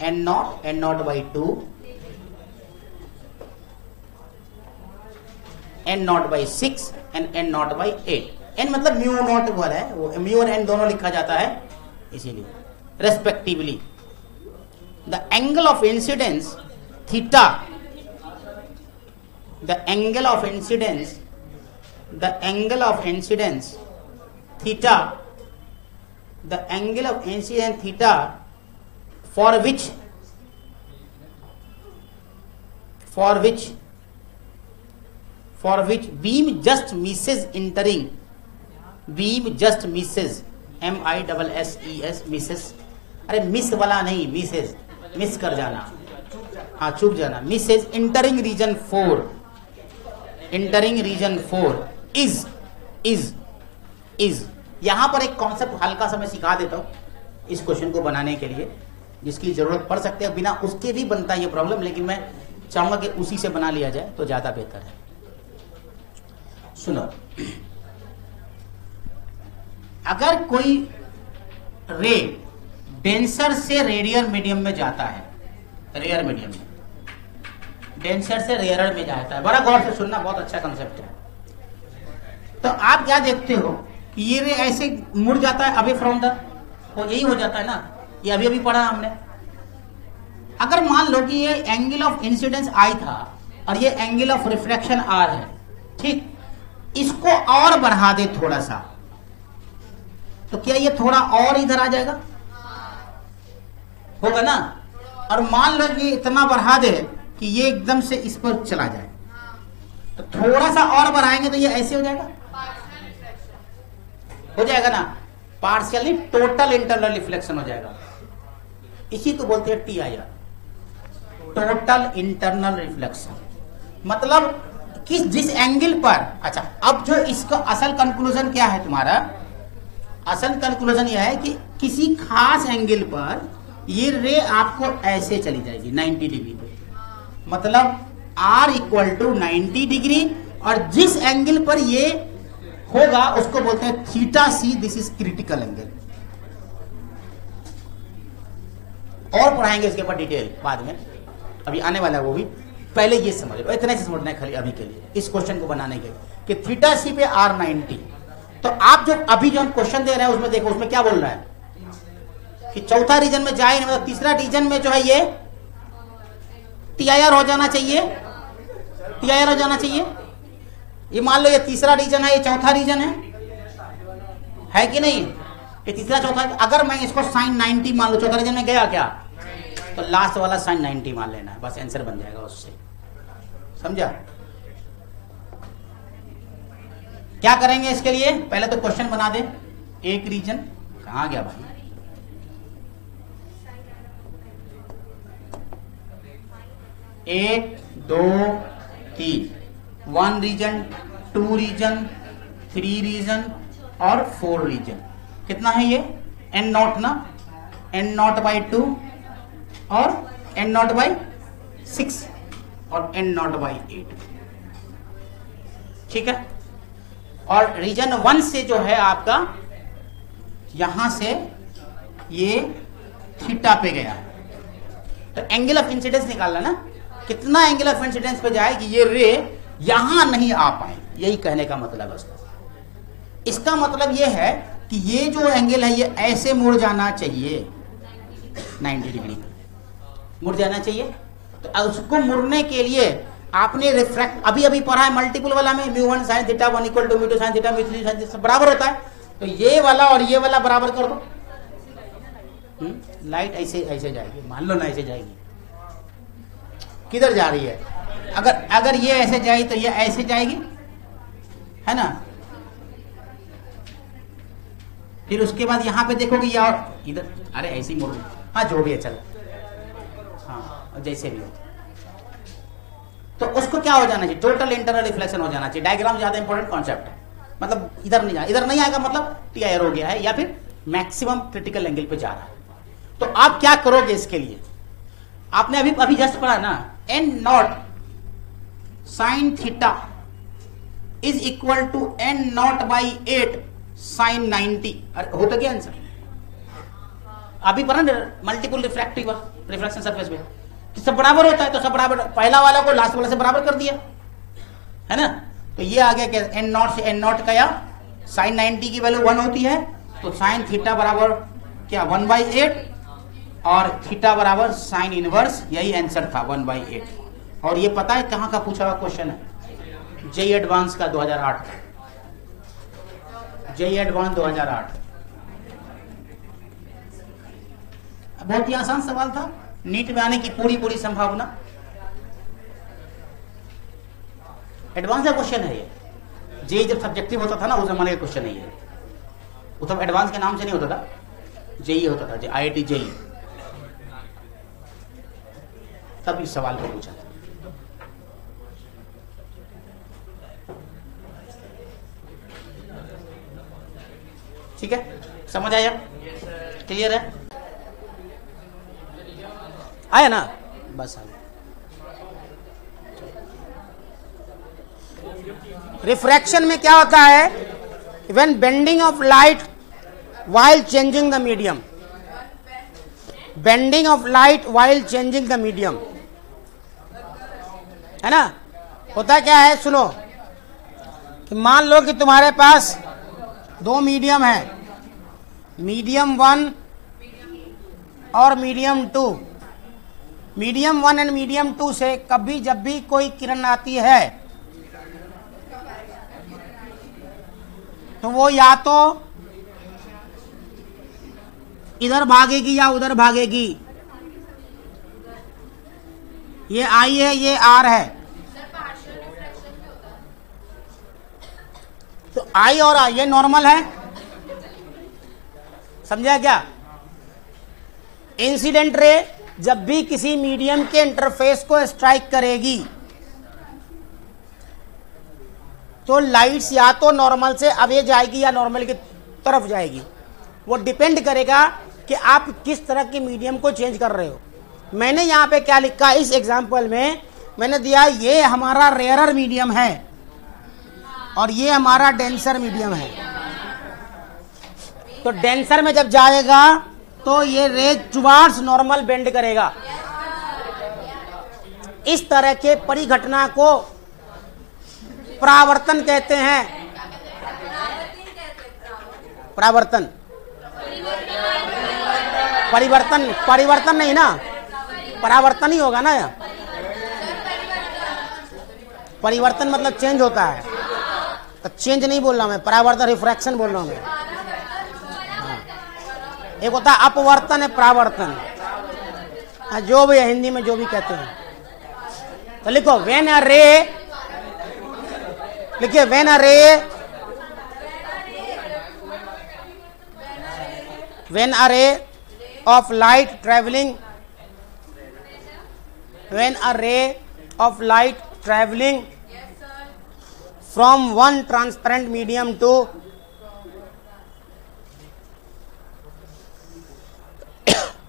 n0/2, n0/6 and n0/8। n मतलब म्यू नॉट वाला है, वो म्यू और n दोनों लिखा जाता है इसीलिए, respectively. The angle of incidence theta, the angle of incidence theta, the angle of incidence theta for which beam just misses entering, misses, misses, अरे मिस वाला नहीं, मिस कर जाना, हाँ चूक जाना, misses entering region 4 is। यहां पर एक कॉन्सेप्ट हल्का सा मैं सिखा देता हूं इस क्वेश्चन को बनाने के लिए, जिसकी जरूरत पड़ सकती है, बिना उसके भी बनता है ये प्रॉब्लम, लेकिन मैं चाहूंगा कि उसी से बना लिया जाए तो ज्यादा बेहतर है। सुनो, अगर कोई रे डेंसर से रेडियर मीडियम में जाता है, रेयर मीडियम में, डेंसर से रेयर में जाता है, बड़ा गौर से सुनना, बहुत अच्छा कंसेप्ट है। तो आप क्या देखते हो कि ये रे ऐसे मुड़ जाता है अवे फ्रॉम द, वो यही हो जाता है ना, ये अभी पढ़ा हमने। अगर मान लो कि ये एंगल ऑफ इंसिडेंस आई था और ये एंगल ऑफ रिफ्लेक्शन आर है, ठीक, इसको और बढ़ा दे थोड़ा सा, तो क्या ये थोड़ा और इधर आ जाएगा, होगा ना। और मान लो कि इतना बढ़ा दे कि ये एकदम से इस पर चला जाए, तो थोड़ा सा और बढ़ाएंगे तो ये ऐसे हो जाएगा, ना, पार्शियल नहीं, टोटल इंटरनल रिफ्लेक्शन हो जाएगा। इसी को बोलते हैं TIR, टोटल इंटरनल रिफ्लेक्शन। मतलब किस जिस एंगल पर, अच्छा अब जो इसका असल कंक्लूजन क्या है तुम्हारा, असल कंक्लूजन यह है कि किसी खास एंगल पर ये रे आपको ऐसे चली जाएगी 90 डिग्री पे, मतलब R = 90 डिग्री, और जिस एंगल पर ये होगा उसको बोलते हैं θc, this is critical angle. और पढ़ाएंगे इसके ऊपर डिटेल बाद में, अभी आने वाला है वो भी, पहले ये समझ लो, इतना से समझना है खाली अभी के लिए, इस क्वेश्चन को बनाने के लिए कि θc पे R 90। तो आप जो अभी जो हम क्वेश्चन दे रहे हैं उसमें देखो, उसमें क्या बोल रहा है कि चौथा रीजन में जाए, मतलब तीसरा रीजन में जो है ये TIR हो जाना चाहिए, TIR हो जाना चाहिए। ये मान लो ये तीसरा रीजन है, ये चौथा रीजन है कि नहीं? ये तीसरा चौथा, अगर मैं इसको sin 90 मान लो, चौथा रीजन में गया क्या, तो लास्ट वाला sin 90 मान लेना है, बस आंसर बन जाएगा उससे। समझा? क्या करेंगे इसके लिए? पहले तो क्वेश्चन बना दे। एक रीजन कहां गया भाई? एक, दो, तीन, 1 रीजन, 2 रीजन, 3 रीजन और 4 रीजन। कितना है ये? n नॉट ना, n नॉट बाई 2 और n नॉट बाई 6 और n नॉट बाई 8। ठीक है। और रीजन 1 से जो है आपका यहां से ये थीटा पे गया, तो एंगल ऑफ इंसिडेंस निकालना ना, कितना एंगल ऑफ इंसिडेंस पे जाए कि ये रे यहां नहीं आ पाए, यही कहने का मतलब है उसका। इसका मतलब ये है कि ये जो एंगल है ये ऐसे मुड़ जाना चाहिए, 90 डिग्री मुड़ जाना चाहिए। तो उसको मुड़ने के लिए आपने रिफ्रैक्ट अभी अभी पढ़ा है मल्टीपल वाला में, μ1 sin theta 1 equal to μ2 sin theta μ3 sin theta बराबर होता है, तो ये वाला और ये वाला बराबर कर दो। लाइट ऐसे ऐसे जाएगी, मान लो ना ऐसे जाएगी, किधर जा रही है? अगर ये ऐसे जाएगी तो ये ऐसे जाएगी, है ना? फिर उसके बाद यहां पे देखोगे या इधर, अरे ऐसे ही मुड़, हाँ जो भी है चल, हाँ जैसे भी हो, तो उसको क्या हो जाना चाहिए? टोटल इंटरनल रिफ्लेक्शन हो जाना चाहिए। डायग्राम ज्यादा इंपॉर्टेंट कॉन्सेप्ट है, मतलब इधर नहीं जाए, इधर नहीं आएगा मतलब TIR हो गया है, या फिर मैक्सिमम क्रिटिकल एंगल पे जा रहा है। तो आप क्या करोगे इसके लिए? आपने अभी जस्ट पढ़ा ना, n not sine theta is equal to n not by 8 sine 90। अरे होता क्या आंसर? अभी पढ़ा मल्टीपल रिफ्रैक्शन सरफेस में सब बराबर होता है, तो सब बराबर, पहला वाला को लास्ट वाला से बराबर कर दिया, है ना? तो ये आ गया क्या, n नॉट से n नॉट गया, साइन 90 की वैल्यू 1 होती है, तो साइन थीटा बराबर क्या 1/8 और थीटा बराबर साइन इनवर्स, यही आंसर था 1/8। और ये पता है कहां का पूछा हुआ क्वेश्चन है? जेई एडवांस का 2008, जेई एडवांस 2008। बहुत ही आसान सवाल था, नीट में आने की पूरी संभावना। एडवांस का क्वेश्चन है ये। जेई जब सब्जेक्टिव होता था ना, उस जमाने का क्वेश्चन है ये। वो तब एडवांस के नाम से नहीं होता था, जेई होता था, IIT जेई, तब इस सवाल को पूछा था। ठीक है, समझ आया? क्लियर है? आया ना? बस आया। रिफ्रैक्शन में क्या होता है? When bending of light while changing the medium, bending of light while changing the medium, है ना? होता क्या है, सुनो, कि मान लो कि तुम्हारे पास 2 मीडियम है, मीडियम 1 और मीडियम 2। मीडियम 1 एंड मीडियम 2 से कभी जब भी कोई किरण आती है तो वो या तो इधर भागेगी या उधर भागेगी। ये I है, ये R है, तो I और R ये नॉर्मल है, समझा क्या? इंसिडेंट रे जब भी किसी मीडियम के इंटरफेस को स्ट्राइक करेगी तो लाइट्स या तो नॉर्मल से अवे जाएगी या नॉर्मल की तरफ जाएगी। वो डिपेंड करेगा कि आप किस तरह के मीडियम को चेंज कर रहे हो। मैंने यहाँ पे क्या लिखा, इस एग्जांपल में मैंने दिया ये हमारा रेयरर मीडियम है और ये हमारा डेंसर मीडियम है। तो डेंसर में जब जाएगा तो ये रे टुवर्ड्स नॉर्मल बेंड करेगा। इस तरह के परिघटना को परावर्तन कहते हैं। परावर्तन, परिवर्तन नहीं ना, परावर्तन ही होगा ना। परिवर्तन मतलब चेंज होता है, तो चेंज नहीं बोल रहा मैं, परावर्तन रिफ्रैक्शन बोल रहा हूँ मैं। एक होता है अपवर्तन, है परावर्तन, जो भी है हिंदी में जो भी कहते हैं। तो लिखो व्हेन अ रे, लिखिए व्हेन अ रे, व्हेन अ रे of light traveling, when a ray of light traveling from one transparent medium to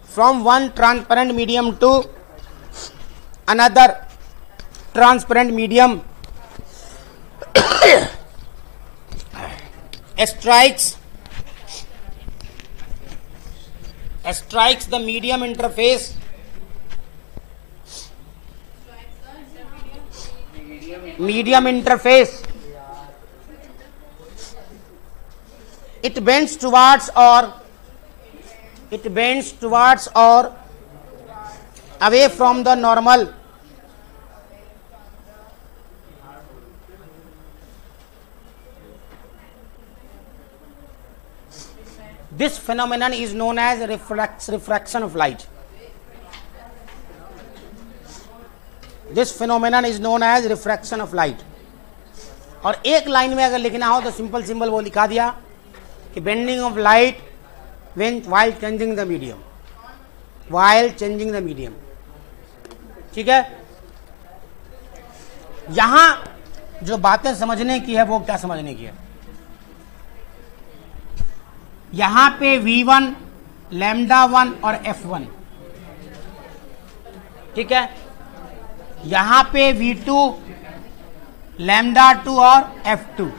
from one transparent medium to another transparent medium strikes the medium interface it bends towards or away from the normal. This phenomenon is known as refraction of light. This phenomenon is known as refraction of light. और एक लाइन में अगर लिखना हो तो सिंपल सिंपल वो लिखा दिया कि bending of light while changing the medium, while changing the medium. ठीक है, यहां जो बातें समझने की है वो क्या समझने की है, यहां पे V1 λ1 और F1, ठीक है, यहां पे V2 λ2 और F2.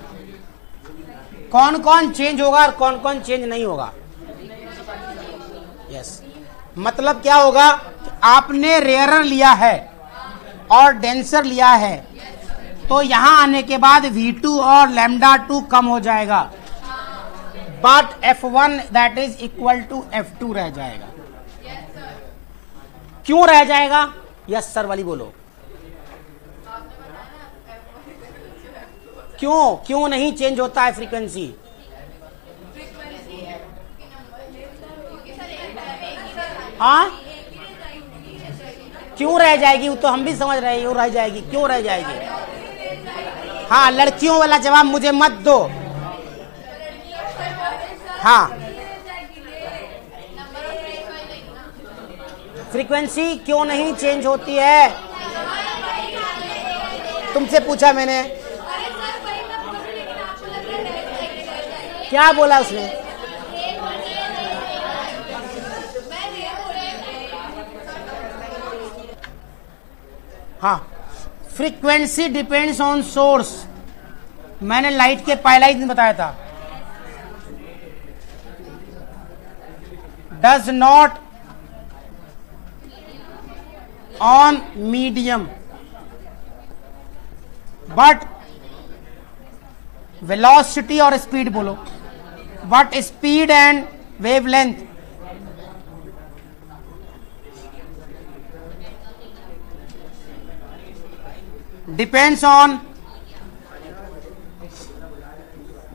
कौन कौन चेंज होगा और कौन कौन चेंज नहीं होगा? यस, मतलब क्या होगा, आपने रेयरर लिया है और डेंसर लिया है, तो यहां आने के बाद V2 और λ2 कम हो जाएगा, but F1 that is equal to F2 रह जाएगा. क्यों रह जाएगा? यस सर वाली बोलो. क्यों नहीं चेंज होता है फ्रीक्वेंसी? हाँ, क्यों रह जाएगी? वो तो हम भी समझ रहे हैं, क्यों रह जाएगी, क्यों रह जाएगी. हाँ, लड़कियों वाला जवाब मुझे मत दो. हाँ, फ्रीक्वेंसी क्यों नहीं चेंज होती है? तुमसे पूछा मैंने, क्या बोला उसने? हाँ, फ्रीक्वेंसी डिपेंड्स ऑन सोर्स. मैंने लाइट के पहला ही दिन बताया था. Does not on medium but velocity और स्पीड बोलो, but speed and wavelength depends on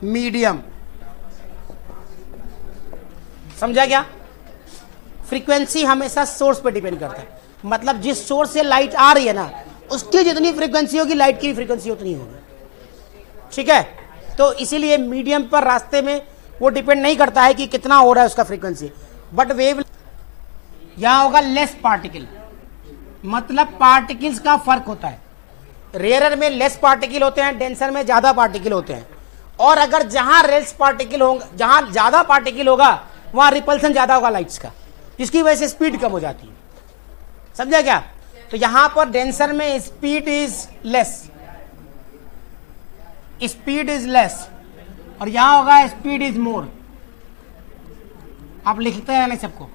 medium. समझा क्या? फ्रीक्वेंसी हमेशा सोर्स पे डिपेंड करता है. मतलब जिस सोर्स से लाइट आ रही है ना, उसकी जितनी फ्रीक्वेंसी होगी लाइट की फ्रीक्वेंसी उतनी होगी. ठीक है, तो इसीलिए मीडियम पर रास्ते में वो डिपेंड नहीं करता है कि कितना हो रहा है उसका फ्रीक्वेंसी, बट वेव यहां होगा लेस पार्टिकल. मतलब पार्टिकल्स का फर्क होता है. रेयरर में लेस पार्टिकल होते हैं, डेंसर में ज्यादा पार्टिकल होते हैं. और अगर जहां लेस पार्टिकल होगा, जहां ज्यादा पार्टिकल होगा, वहां रिपल्सन ज्यादा होगा लाइट्स का, जिसकी वजह से स्पीड कम हो जाती है. समझा क्या? तो यहां पर डेंसर में स्पीड इज लेस, और यहां होगा स्पीड इज मोर. आप लिखते हैं ना सबको.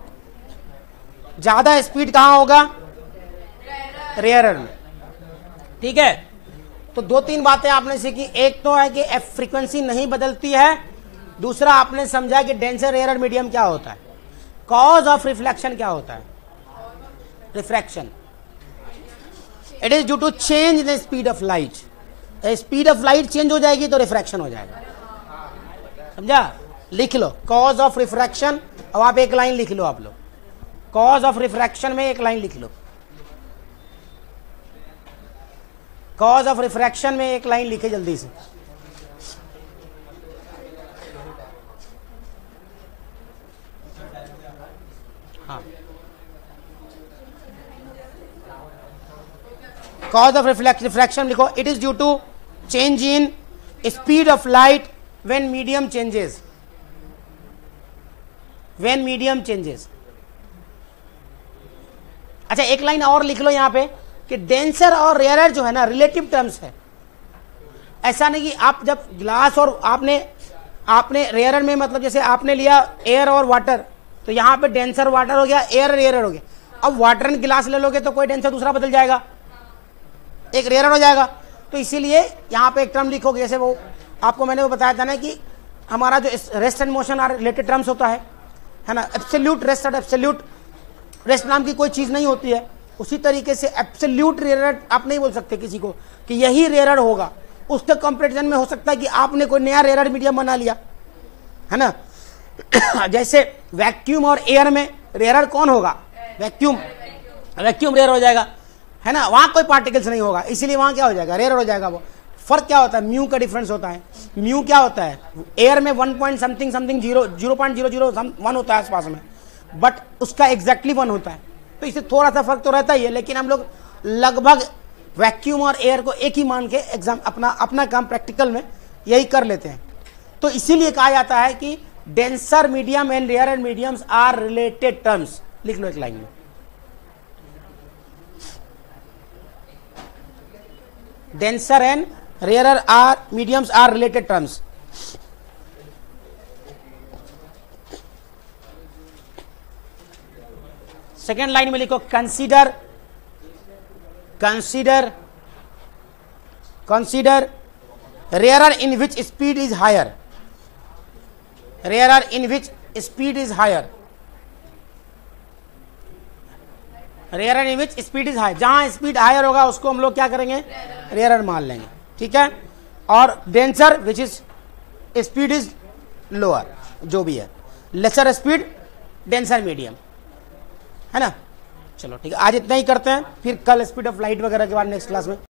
ज्यादा स्पीड कहां होगा? रेयरर में. ठीक है, तो दो तीन बातें आपने सीखी. एक तो है कि एफ फ्रीक्वेंसी नहीं बदलती है. दूसरा आपने समझा कि डेंसर रेयरर मीडियम क्या होता है. कॉज ऑफ रिफ्लेक्शन क्या होता है? Refraction. It is due to change in the speed of light. Speed of light change हो जाएगी तो रिफ्रैक्शन हो जाएगा, समझा? लिख लो कॉज ऑफ रिफ्रैक्शन। अब आप एक लाइन लिख लो, आप लोग कॉज ऑफ रिफ्रैक्शन में एक लाइन लिख लो, कॉज ऑफ रिफ्रैक्शन में एक लाइन लिखे जल्दी से। हाँ, कॉज ऑफ रिफ्रैक्शन लिखो, it is due to change in speed of light when medium changes, when medium changes. अच्छा, एक लाइन और लिख लो यहां पे कि डेंसर और रेयरर जो है ना रिलेटिव टर्म्स है। ऐसा नहीं कि आप जब ग्लास और आपने रेयरर में मतलब जैसे आपने लिया एयर और वाटर, तो यहां पे डेंसर वाटर हो गया, एयर रेयरर हो गया। अब वाटर एंड गिलास ले लोगे तो कोई डेंसर दूसरा बदल जाएगा, एक रेयरर हो जाएगा। तो इसीलिए यहां पे एक टर्म लिखोगे, जैसे वो आपको मैंने वो बताया था ना कि हमारा जो rest and motion are related terms होता है ना, एब्सोल्यूट रेस्ट और एब्सोल्यूट रेस्ट नाम की कोई चीज नहीं होती है। उसी तरीके से एब्सोल्यूट रेयरर आप नहीं बोल सकते किसी को कि यही रेयरर होगा। उसके कंपैरिजन में हो सकता है कि आपने कोई नया रेयरर मीडियम बना लिया, है ना। जैसे वैक्यूम और एयर में रेयरर कौन होगा? वैक्यूम रेयर हो जाएगा, है ना। वहां कोई पार्टिकल्स नहीं होगा, इसीलिए वहां क्या हो जाएगा? रेयर हो जाएगा। वो फर्क क्या होता है? म्यू का डिफरेंस होता है। म्यू क्या होता है? एयर में 1 पॉइंट समथिंग 0.001 होता है आसपास में, बट उसका एग्जैक्टली 1 होता है। तो इससे थोड़ा सा फर्क तो रहता ही है, लेकिन हम लोग लगभग वैक्यूम और एयर को एक ही मान के एग्जाम अपना काम प्रैक्टिकल में यही कर लेते हैं। तो इसीलिए कहा जाता है कि denser medium and rare and mediums are related terms. लिख लो एक लाइन में, denser and rare are mediums are related terms. Second line में लिखो consider rarer in which speed is higher, rarer in which speed is higher, rarer in which speed is higher. जहां स्पीड हायर होगा उसको हम लोग क्या करेंगे? रेयरर मान लेंगे, ठीक है। और denser which is speed is lower, जो भी है, लेसर स्पीड डेंसर मीडियम, है ना। चलो ठीक है, आज इतना ही करते हैं, फिर कल स्पीड ऑफ लाइट वगैरह के बाद नेक्स्ट क्लास में